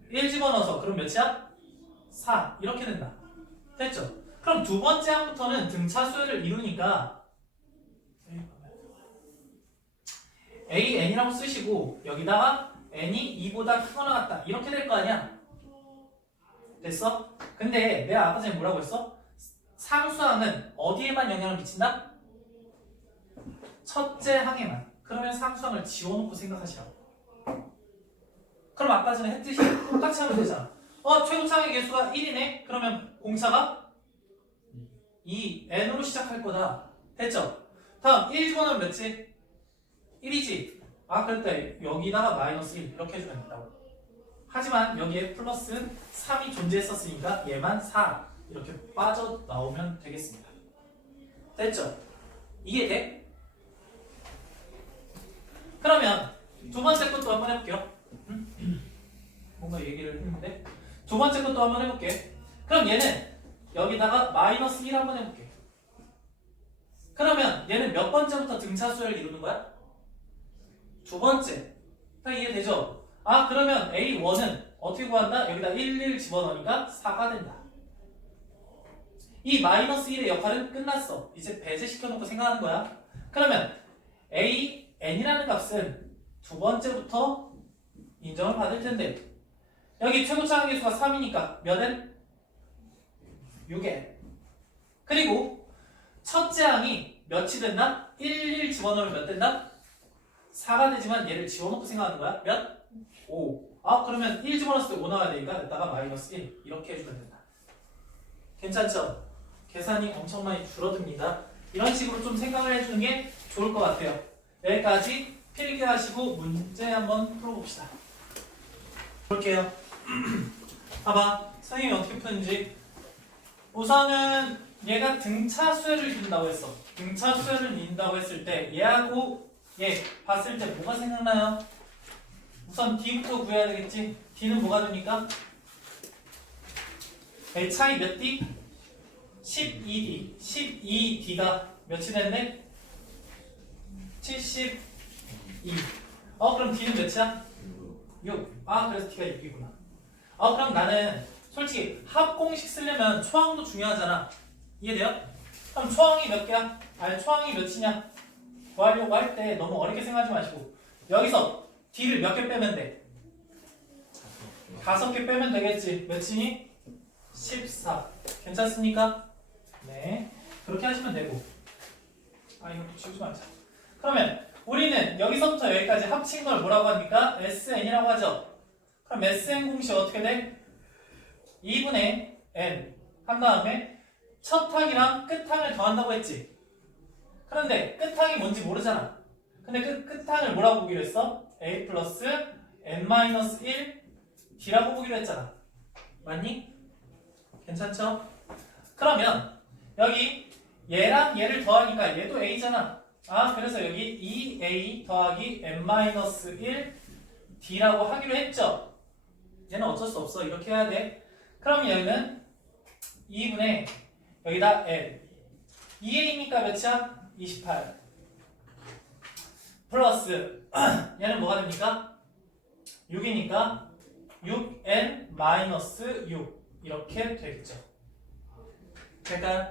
1 집어넣어서 그럼 몇이야? 4 이렇게 된다. 됐죠? 그럼 두 번째 항부터는 등차 수열을 이루니까 AN이라고 쓰시고 여기다가 n이 2보다 크거나 같다 이렇게 될 거 아니야? 됐어? 근데 내가 아까 전에 뭐라고 했어? 상수항은 어디에만 영향을 미친다? 첫째 항에만. 그러면 상수항을 지워놓고 생각하시라고. 그럼 아까 전에 했듯이 똑같이 하면 되잖아. 최고차항의 개수가 1이네? 그러면 공차가 2n으로 시작할 거다. 됐죠? 다음 1 집어넣으면 몇지? 1이지. 아 그랬다. 여기다가 마이너스 1 이렇게 해주면 된다고. 하지만 여기에 플러스 3이 존재했었으니까 얘만 4 이렇게 빠져나오면 되겠습니다. 됐죠? 이게 돼? 그러면 두 번째 것도 한번 해볼게요. 뭔가 얘기를 했는데 두 번째 것도 한번 해볼게. 그럼 얘는 여기다가 마이너스 1 한번 해볼게. 그러면 얘는 몇 번째부터 등차수열을 이루는 거야? 두 번째. 다 이해되죠? 아 그러면 A1은 어떻게 구한다? 여기다 1 집어넣으니까 4가 된다. 이 마이너스 1의 역할은 끝났어. 이제 배제시켜놓고 생각하는 거야. 그러면 AN이라는 값은 두 번째부터 인정을 받을 텐데 여기 최고 차항계수가 3이니까 몇엔? 6엔. 그리고 첫째 항이 몇이 된다? 1 집어넣으면 몇 된다? 4가 되지만 얘를 지워놓고 생각하는 거야. 몇? 5. 아 그러면 1 집어넣었을 때 5 나와야 되니까 여기다가 마이너스 1 이렇게 해주면 된다. 괜찮죠? 계산이 엄청 많이 줄어듭니다. 이런 식으로 좀 생각을 해주는 게 좋을 것 같아요. 여기까지 필기하시고 문제 한번 풀어봅시다. 볼게요. 봐봐. 선생님이 어떻게 푸는지. 우선은 얘가 등차 수열을 이룬다고 했어. 등차 수열을 이룬다고 했을 때 얘하고 얘 봤을 때 뭐가 생각나요? 우선 D부터 구해야 되겠지? D는 뭐가 됩니까? 의 차이 몇 D? 12D. 12D가 몇이 됐네? 72. 그럼 D는 몇이야? 6. 그래서 D가 6이구나. 그럼 나는 솔직히 합공식 쓰려면 초항도 중요하잖아. 이해돼요? 그럼 초항이 몇 개야? 아니 초항이 몇이냐? 구하려고 할 때 너무 어렵게 생각하지 마시고 여기서 D를 몇 개 빼면 돼? 5개 빼면 되겠지. 몇이니? 14. 괜찮습니까? 네. 그렇게 하시면 되고. 이거 지우지 말자. 그러면 우리는 여기서부터 여기까지 합친 걸 뭐라고 합니까? SN이라고 하죠. 그럼 SN 공식 어떻게 돼? 2분의 N 한 다음에 첫 항이랑 끝 항을 더한다고 했지. 그런데 끝 항이 뭔지 모르잖아. 근데 그 끝 항을 뭐라고 보기로 했어? A 플러스 N-1 D라고 보기로 했잖아. 맞니? 괜찮죠? 그러면 여기 얘랑 얘를 더하니까 얘도 A잖아. 그래서 여기 2A 더하기 N-1 D라고 하기로 했죠. 얘는 어쩔 수 없어. 이렇게 해야 돼. 그럼 여기는 2분의 여기다 N 2A니까 몇이야? 28 플러스 얘는 뭐가 됩니까? 6이니까 6N 마이너스 6 이렇게 되겠죠. 될까요?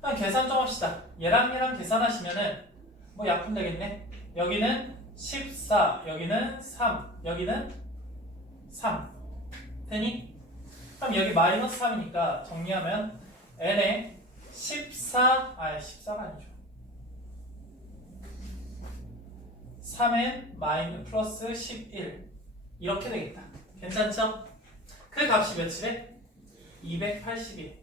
그럼 계산 좀 합시다. 얘랑 얘랑 계산하시면은 뭐 약분 되겠네. 여기는 14, 여기는 3, 여기는 3 되니? 그럼 여기 마이너스 3이니까 정리하면 n에 14가 아니죠. 3n 마이너스 플러스 11 이렇게 되겠다. 괜찮죠? 그 값이 몇이래? 281.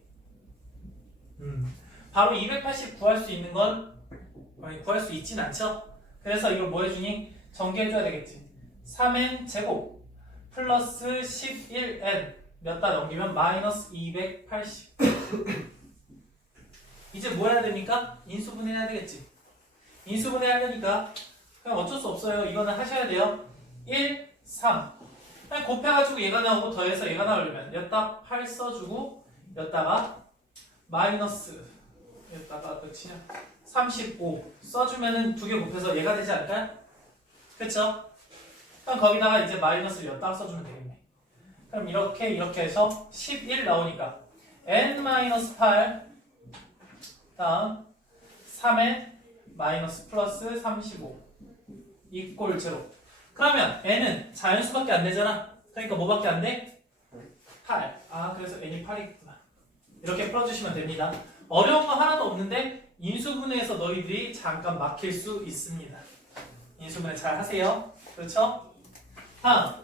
바로 280 구할 수 있는 건 구할 수 있진 않죠? 그래서 이걸 뭐 해주니? 전개해줘야 되겠지. 3n 제곱 플러스 11n 몇 다 넘기면 마이너스 280. 이제 뭐 해야 됩니까? 인수분해 해야 되겠지. 인수분해 하려니까 그냥 어쩔 수 없어요. 이거는 하셔야 돼요. 1, 3 그냥 곱해가지고 얘가 나오고 더해서 얘가 나오려면 여기다 8 써주고 여기다가 마이너스 여기다가 몇이냐 35 써주면은 두 개 곱해서 얘가 되지 않을까요? 그쵸? 그럼 거기다가 이제 마이너스를 여기다가 써주면 되겠네. 그럼 이렇게 해서 11 나오니까 n-8 다음 3n 마이너스 플러스 35 이꼴 제로. 그러면 n은 자연수밖에 안 되잖아. 그러니까 뭐밖에 안 돼? 8. 그래서 n이 8이구나. 이렇게 풀어주시면 됩니다. 어려운 거 하나도 없는데 인수분해에서 너희들이 잠깐 막힐 수 있습니다. 인수분해 잘 하세요. 그렇죠? 다음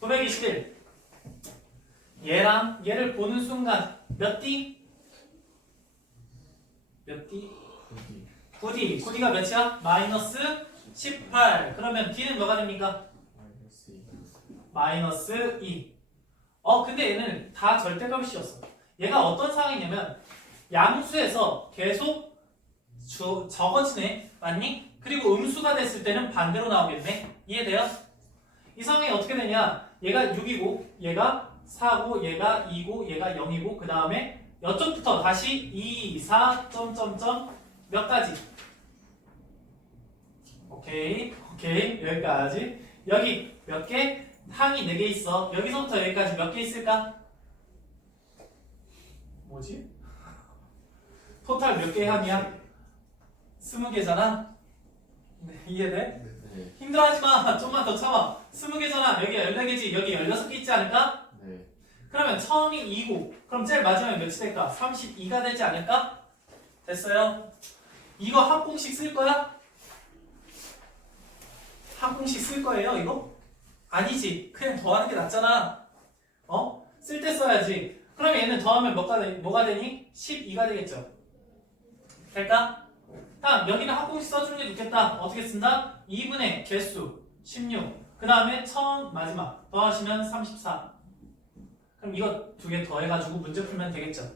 921 얘랑 얘를 보는 순간 몇 D? 몇 D? 9D. 9D가 몇이야? 마이너스 18. 그러면 D는 뭐가 됩니까? 마이너스 2. 근데 얘는 다 절대값이었어. 얘가 어떤 상황이냐면 양수에서 계속 적어지네. 맞니? 그리고 음수가 됐을 때는 반대로 나오겠네. 이해돼요? 이 상황이 어떻게 되냐? 얘가 6이고 얘가 4고 얘가 2고 얘가 0이고 그 다음에 이쪽부터 다시 2, 4, 점점점 몇 가지. 오케이 여기까지. 여기 몇 개? 항이 4개 있어. 여기서부터 여기까지 몇 개 있을까? 뭐지? 토탈 몇 개의 항이야? 20개잖아? 네, 이해돼? 네. 힘들어하지 마. 좀만 더 참아. 20개잖아. 여기 14개지. 여기 16개 있지 않을까? 네. 그러면 처음이 2고 그럼 제일 마지막에 몇이 될까? 32가 되지 않을까? 됐어요? 이거 합공식 쓸 거야? 합공식 쓸 거예요 이거? 아니지. 그냥 더하는 게 낫잖아. 쓸 때 써야지. 그럼 얘는 더하면 뭐가 되니? 12가 되겠죠. 될까? 다음 여기는 합공식 써주는 게 좋겠다. 어떻게 쓴다? 2분의 개수 16. 그 다음에 처음 마지막 더하시면 34. 그럼 이거 두 개 더해가지고 문제 풀면 되겠죠.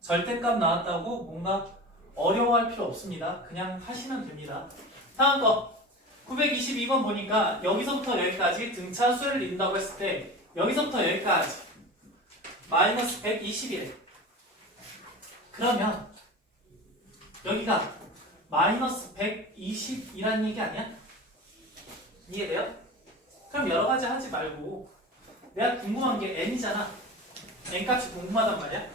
절대값 나왔다고 뭔가 어려워할 필요 없습니다. 그냥 하시면 됩니다. 다음 거 922번 보니까 여기서부터 여기까지 등차수를 이룬다고 했을 때 여기서부터 여기까지 마이너스 120이래. 그러면 여기가 마이너스 120이란 얘기 아니야? 이해돼요? 그럼 여러 가지 하지 말고 내가 궁금한 게 n이잖아. n값이 궁금하단 말이야.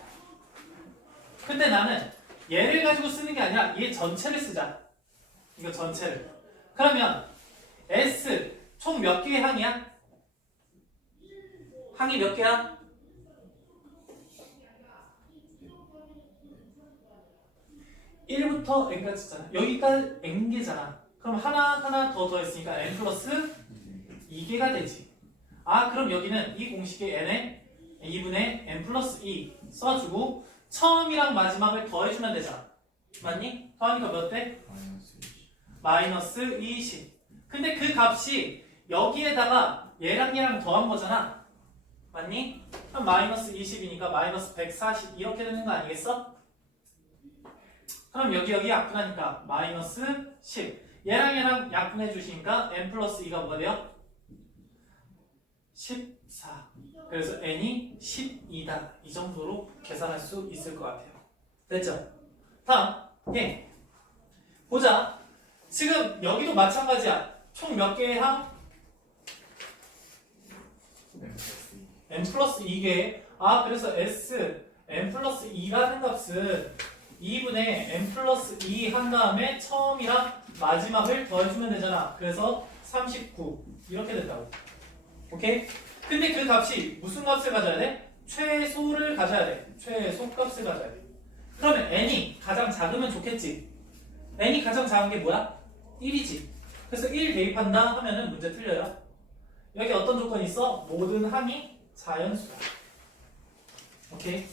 근데 나는 얘를 가지고 쓰는 게 아니라 얘 전체를 쓰자. 이거 전체를. 그러면 S 총 몇 개의 항이야? 항이 몇 개야? (1부터) n까지 있잖아. 여기까지 n개잖아. 그럼 하나 더 더했으니까 n 플러스 2개가 되지. 그럼 여기는 이 공식에 n에 2분의 n 플러스 2 써주고 처음이랑 마지막을 더해주면 되잖아. 맞니? 더하니까 몇 대? 마이너스 20. 근데 그 값이 여기에다가 얘랑 더한 거잖아. 맞니? 그럼 마이너스 20이니까 마이너스 140 이렇게 되는 거 아니겠어? 그럼 여기 약분하니까 마이너스 10. 얘랑 약분해 주시니까 n 플러스 2가 뭐가 돼요? 14. 그래서 n이 12다. 이 정도로 계산할 수 있을 것 같아요. 됐죠? 다음 보자. 지금 여기도 마찬가지야. 총 몇 개의 항? n 플러스 2개. 그래서 s n 플러스 2라는 값은 2분의 n 플러스 2 한 다음에 처음이랑 마지막을 더해주면 되잖아. 그래서 39 이렇게 된다고. 오케이? 근데 그 값이 무슨 값을 가져야 돼? 최소를 가져야 돼. 최소 값을 가져야 돼. 그러면 n이 가장 작으면 좋겠지. n이 가장 작은 게 뭐야? 1이지. 그래서 1 대입한다 하면은 문제 틀려요. 여기 어떤 조건이 있어? 모든 항이 자연수야. 오케이?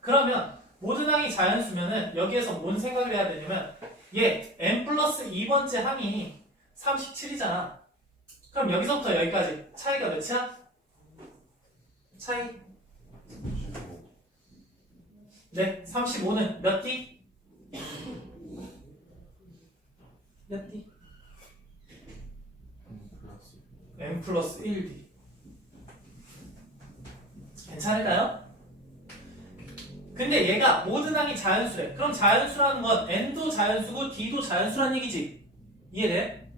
그러면 모든 항이 자연수면은 여기에서 뭔 생각을 해야 되냐면 얘 n 플러스 2번째 항이 37이잖아. 그럼 여기서부터 여기까지 차이가 몇이야? 차이? 네, 35는 몇 D? 몇 D? n 플러스 1D. 괜찮을까요? 근데 얘가 모든 항이 자연수래. 그럼 자연수라는 건 n도 자연수고 d도 자연수란 얘기지. 이해돼?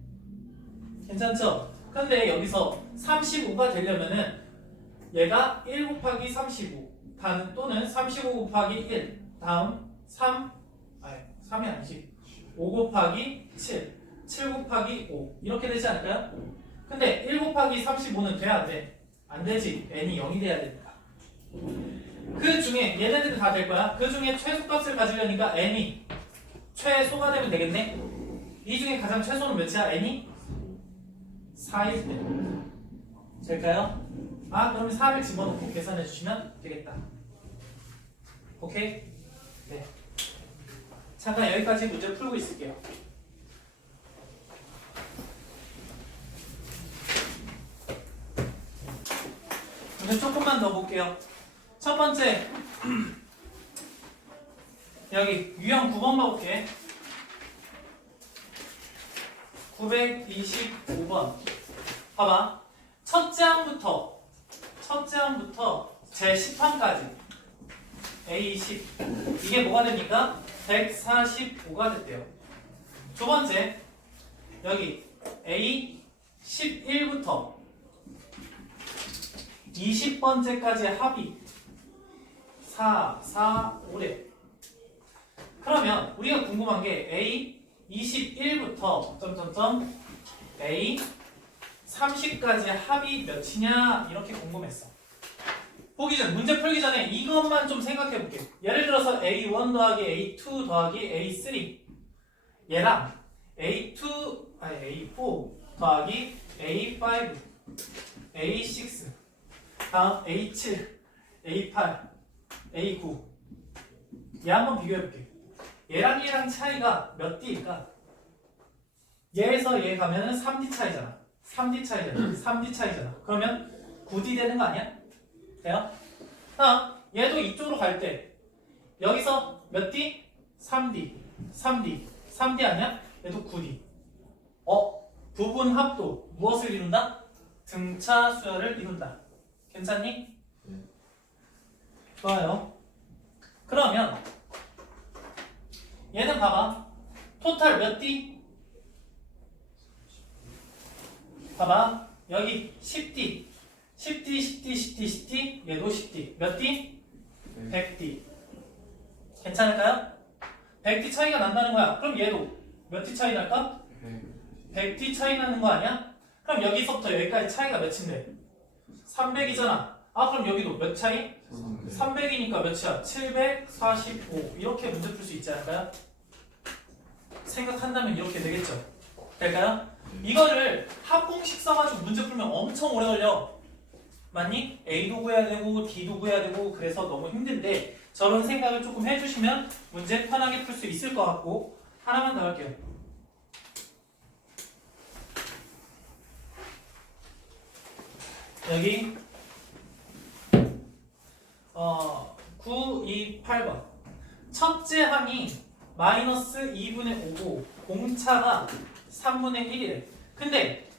괜찮죠? 근데 여기서 35가 되려면은 얘가 1 곱하기 35 또는 35 곱하기 1 다음 3이 아니지 5 곱하기 7 곱하기 5 이렇게 되지 않을까요? 근데 1 곱하기 35는 돼야 안 돼? 안 되지. n이 0이 돼야 되니까. 그 중에 얘네들은 다 될 거야. 그 중에 최소값을 가지려니까 n이 최소가 되면 되겠네. 이 중에 가장 최소는 몇이야? n이 4일 때. 될까요? 그러면 4를 집어넣고 계산해 주시면 되겠다. 오케이? 네. 잠깐 여기까지 문제 풀고 있을게요. 이제 조금만 더 볼게요. 첫 번째 여기 유형 9번 봐볼게. 925번 봐봐. 첫째 항부터 제10항까지 A10 이게 뭐가 됩니까? 145가 됐대요. 두 번째 여기 A11부터 20번째까지의 합이 4, 4, 5래. 그러면 우리가 궁금한 게 A21부터 점점점 A30까지의 합이 몇이냐 이렇게 궁금했어. 보기 전 문제 풀기 전에 이것만 좀 생각해 볼게. 예를 들어서 A1 더하기 A2 더하기 A3 얘랑 A4 더하기 A5 A6 다음 A7 A8 A9 얘 한번 비교해 볼게. 얘랑 얘랑 차이가 몇 D일까? 얘에서 얘 가면은 3D 차이잖아. 3D 차이잖아. 그러면 9D 되는 거 아니야? 돼요? 다음 얘도 이쪽으로 갈 때 여기서 몇 D? 3D 아니야? 얘도 9D. 부분 합도 무엇을 이룬다? 등차 수열을 이룬다. 괜찮니? 네. 좋아요. 그러면 얘는 봐봐. 토탈 몇 D? 봐봐. 여기 10D. 10D. 얘도 10D. 몇 D? 100D. 괜찮을까요? 100D 차이가 난다는 거야. 그럼 얘도 몇 D 차이 날까? 100D 차이 나는 거 아니야? 그럼 여기서부터 여기까지 차이가 몇인데? 300이잖아. 그럼 여기도 몇 차이? 300이니까 몇이야? 745. 이렇게 문제 풀 수 있지 않을까요? 생각한다면 이렇게 되겠죠? 될까요? 이거를 합공식 써가지고 문제 풀면 엄청 오래 걸려. 맞니? A도 구해야 되고 D도 구해야 되고 그래서 너무 힘든데 저런 생각을 조금 해주시면 문제 편하게 풀 수 있을 것 같고 하나만 더 할게요. 여기 928번 첫째 항이 마이너스 2분의 5고 공차가 3분의 1이래. 근데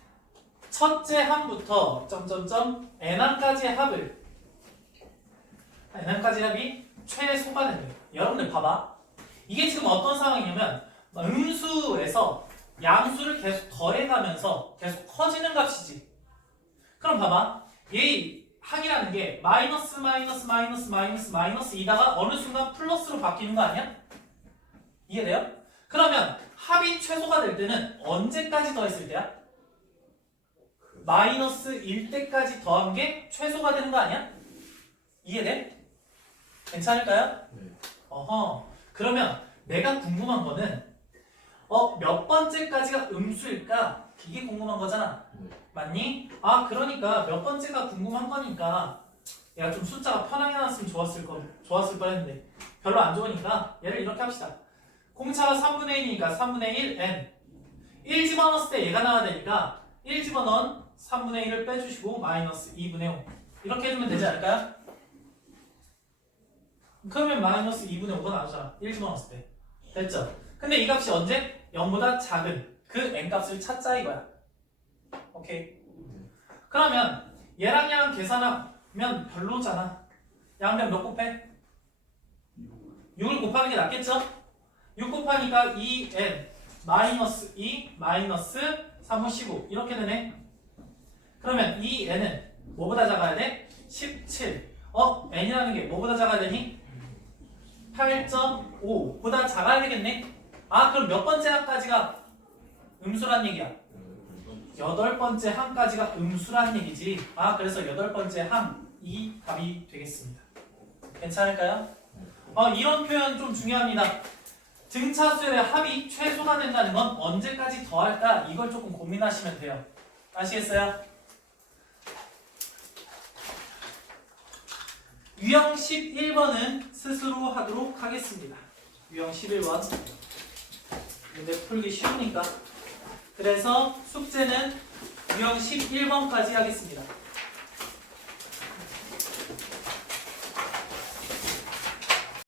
첫째 항부터 점점점 n항까지의 합을 n항까지 합이 최소가 된대. 여러분들 봐봐. 이게 지금 어떤 상황이냐면 음수에서 양수를 계속 더해가면서 계속 커지는 값이지. 그럼 봐봐. 얘 항이라는 게 마이너스 이다가 어느 순간 플러스로 바뀌는 거 아니야? 이해돼요? 그러면 합이 최소가 될 때는 언제까지 더했을 때야? 마이너스 1때까지 더한 게 최소가 되는 거 아니야? 이해돼? 괜찮을까요? 네. 그러면 내가 궁금한 거는 몇 번째까지가 음수일까? 이게 궁금한 거잖아. 네. 맞니? 그러니까 몇 번째가 궁금한 거니까 얘가 좀 숫자가 편하게 나왔으면 좋았을 뻔했는데 별로 안 좋으니까 얘를 이렇게 합시다. 공차가 3분의 1이니까 3분의 1 n 1 집어넣었을 때 얘가 나와야 되니까 1 집어넣은 3분의 1을 빼주시고 마이너스 2분의 5 이렇게 해주면 되지 않을까요? 그러면 마이너스 2분의 5가 나오잖아. 1 집어넣었을 때 됐죠? 근데 이 값이 언제? 0보다 작은 그 n값을 찾자 이거야. 오케이. 그러면 얘랑 얘랑 계산하면 별로잖아. 양면 몇 곱해? 6을 곱하는 게 낫겠죠? 6 곱하니까 2n 마이너스 2 마이너스 3분 15 이렇게 되네. 그러면 이 n은 뭐보다 작아야 돼? 17. n이라는 게 뭐보다 작아야 되니? 8.5보다 작아야 되겠네. 그럼 몇 번째 항까지가 음수란 얘기야? 8번째 항까지가 음수란 얘기지. 그래서 8번째 항 이 답이 되겠습니다. 괜찮을까요? 이런 표현 좀 중요합니다. 등차수열의 합이 최소가 된다는 건 언제까지 더할까? 이걸 조금 고민하시면 돼요. 아시겠어요? 유형 11번은 스스로 하도록 하겠습니다. 유형 11번. 근데 풀기 쉬우니까. 그래서 숙제는 유형 11번까지 하겠습니다.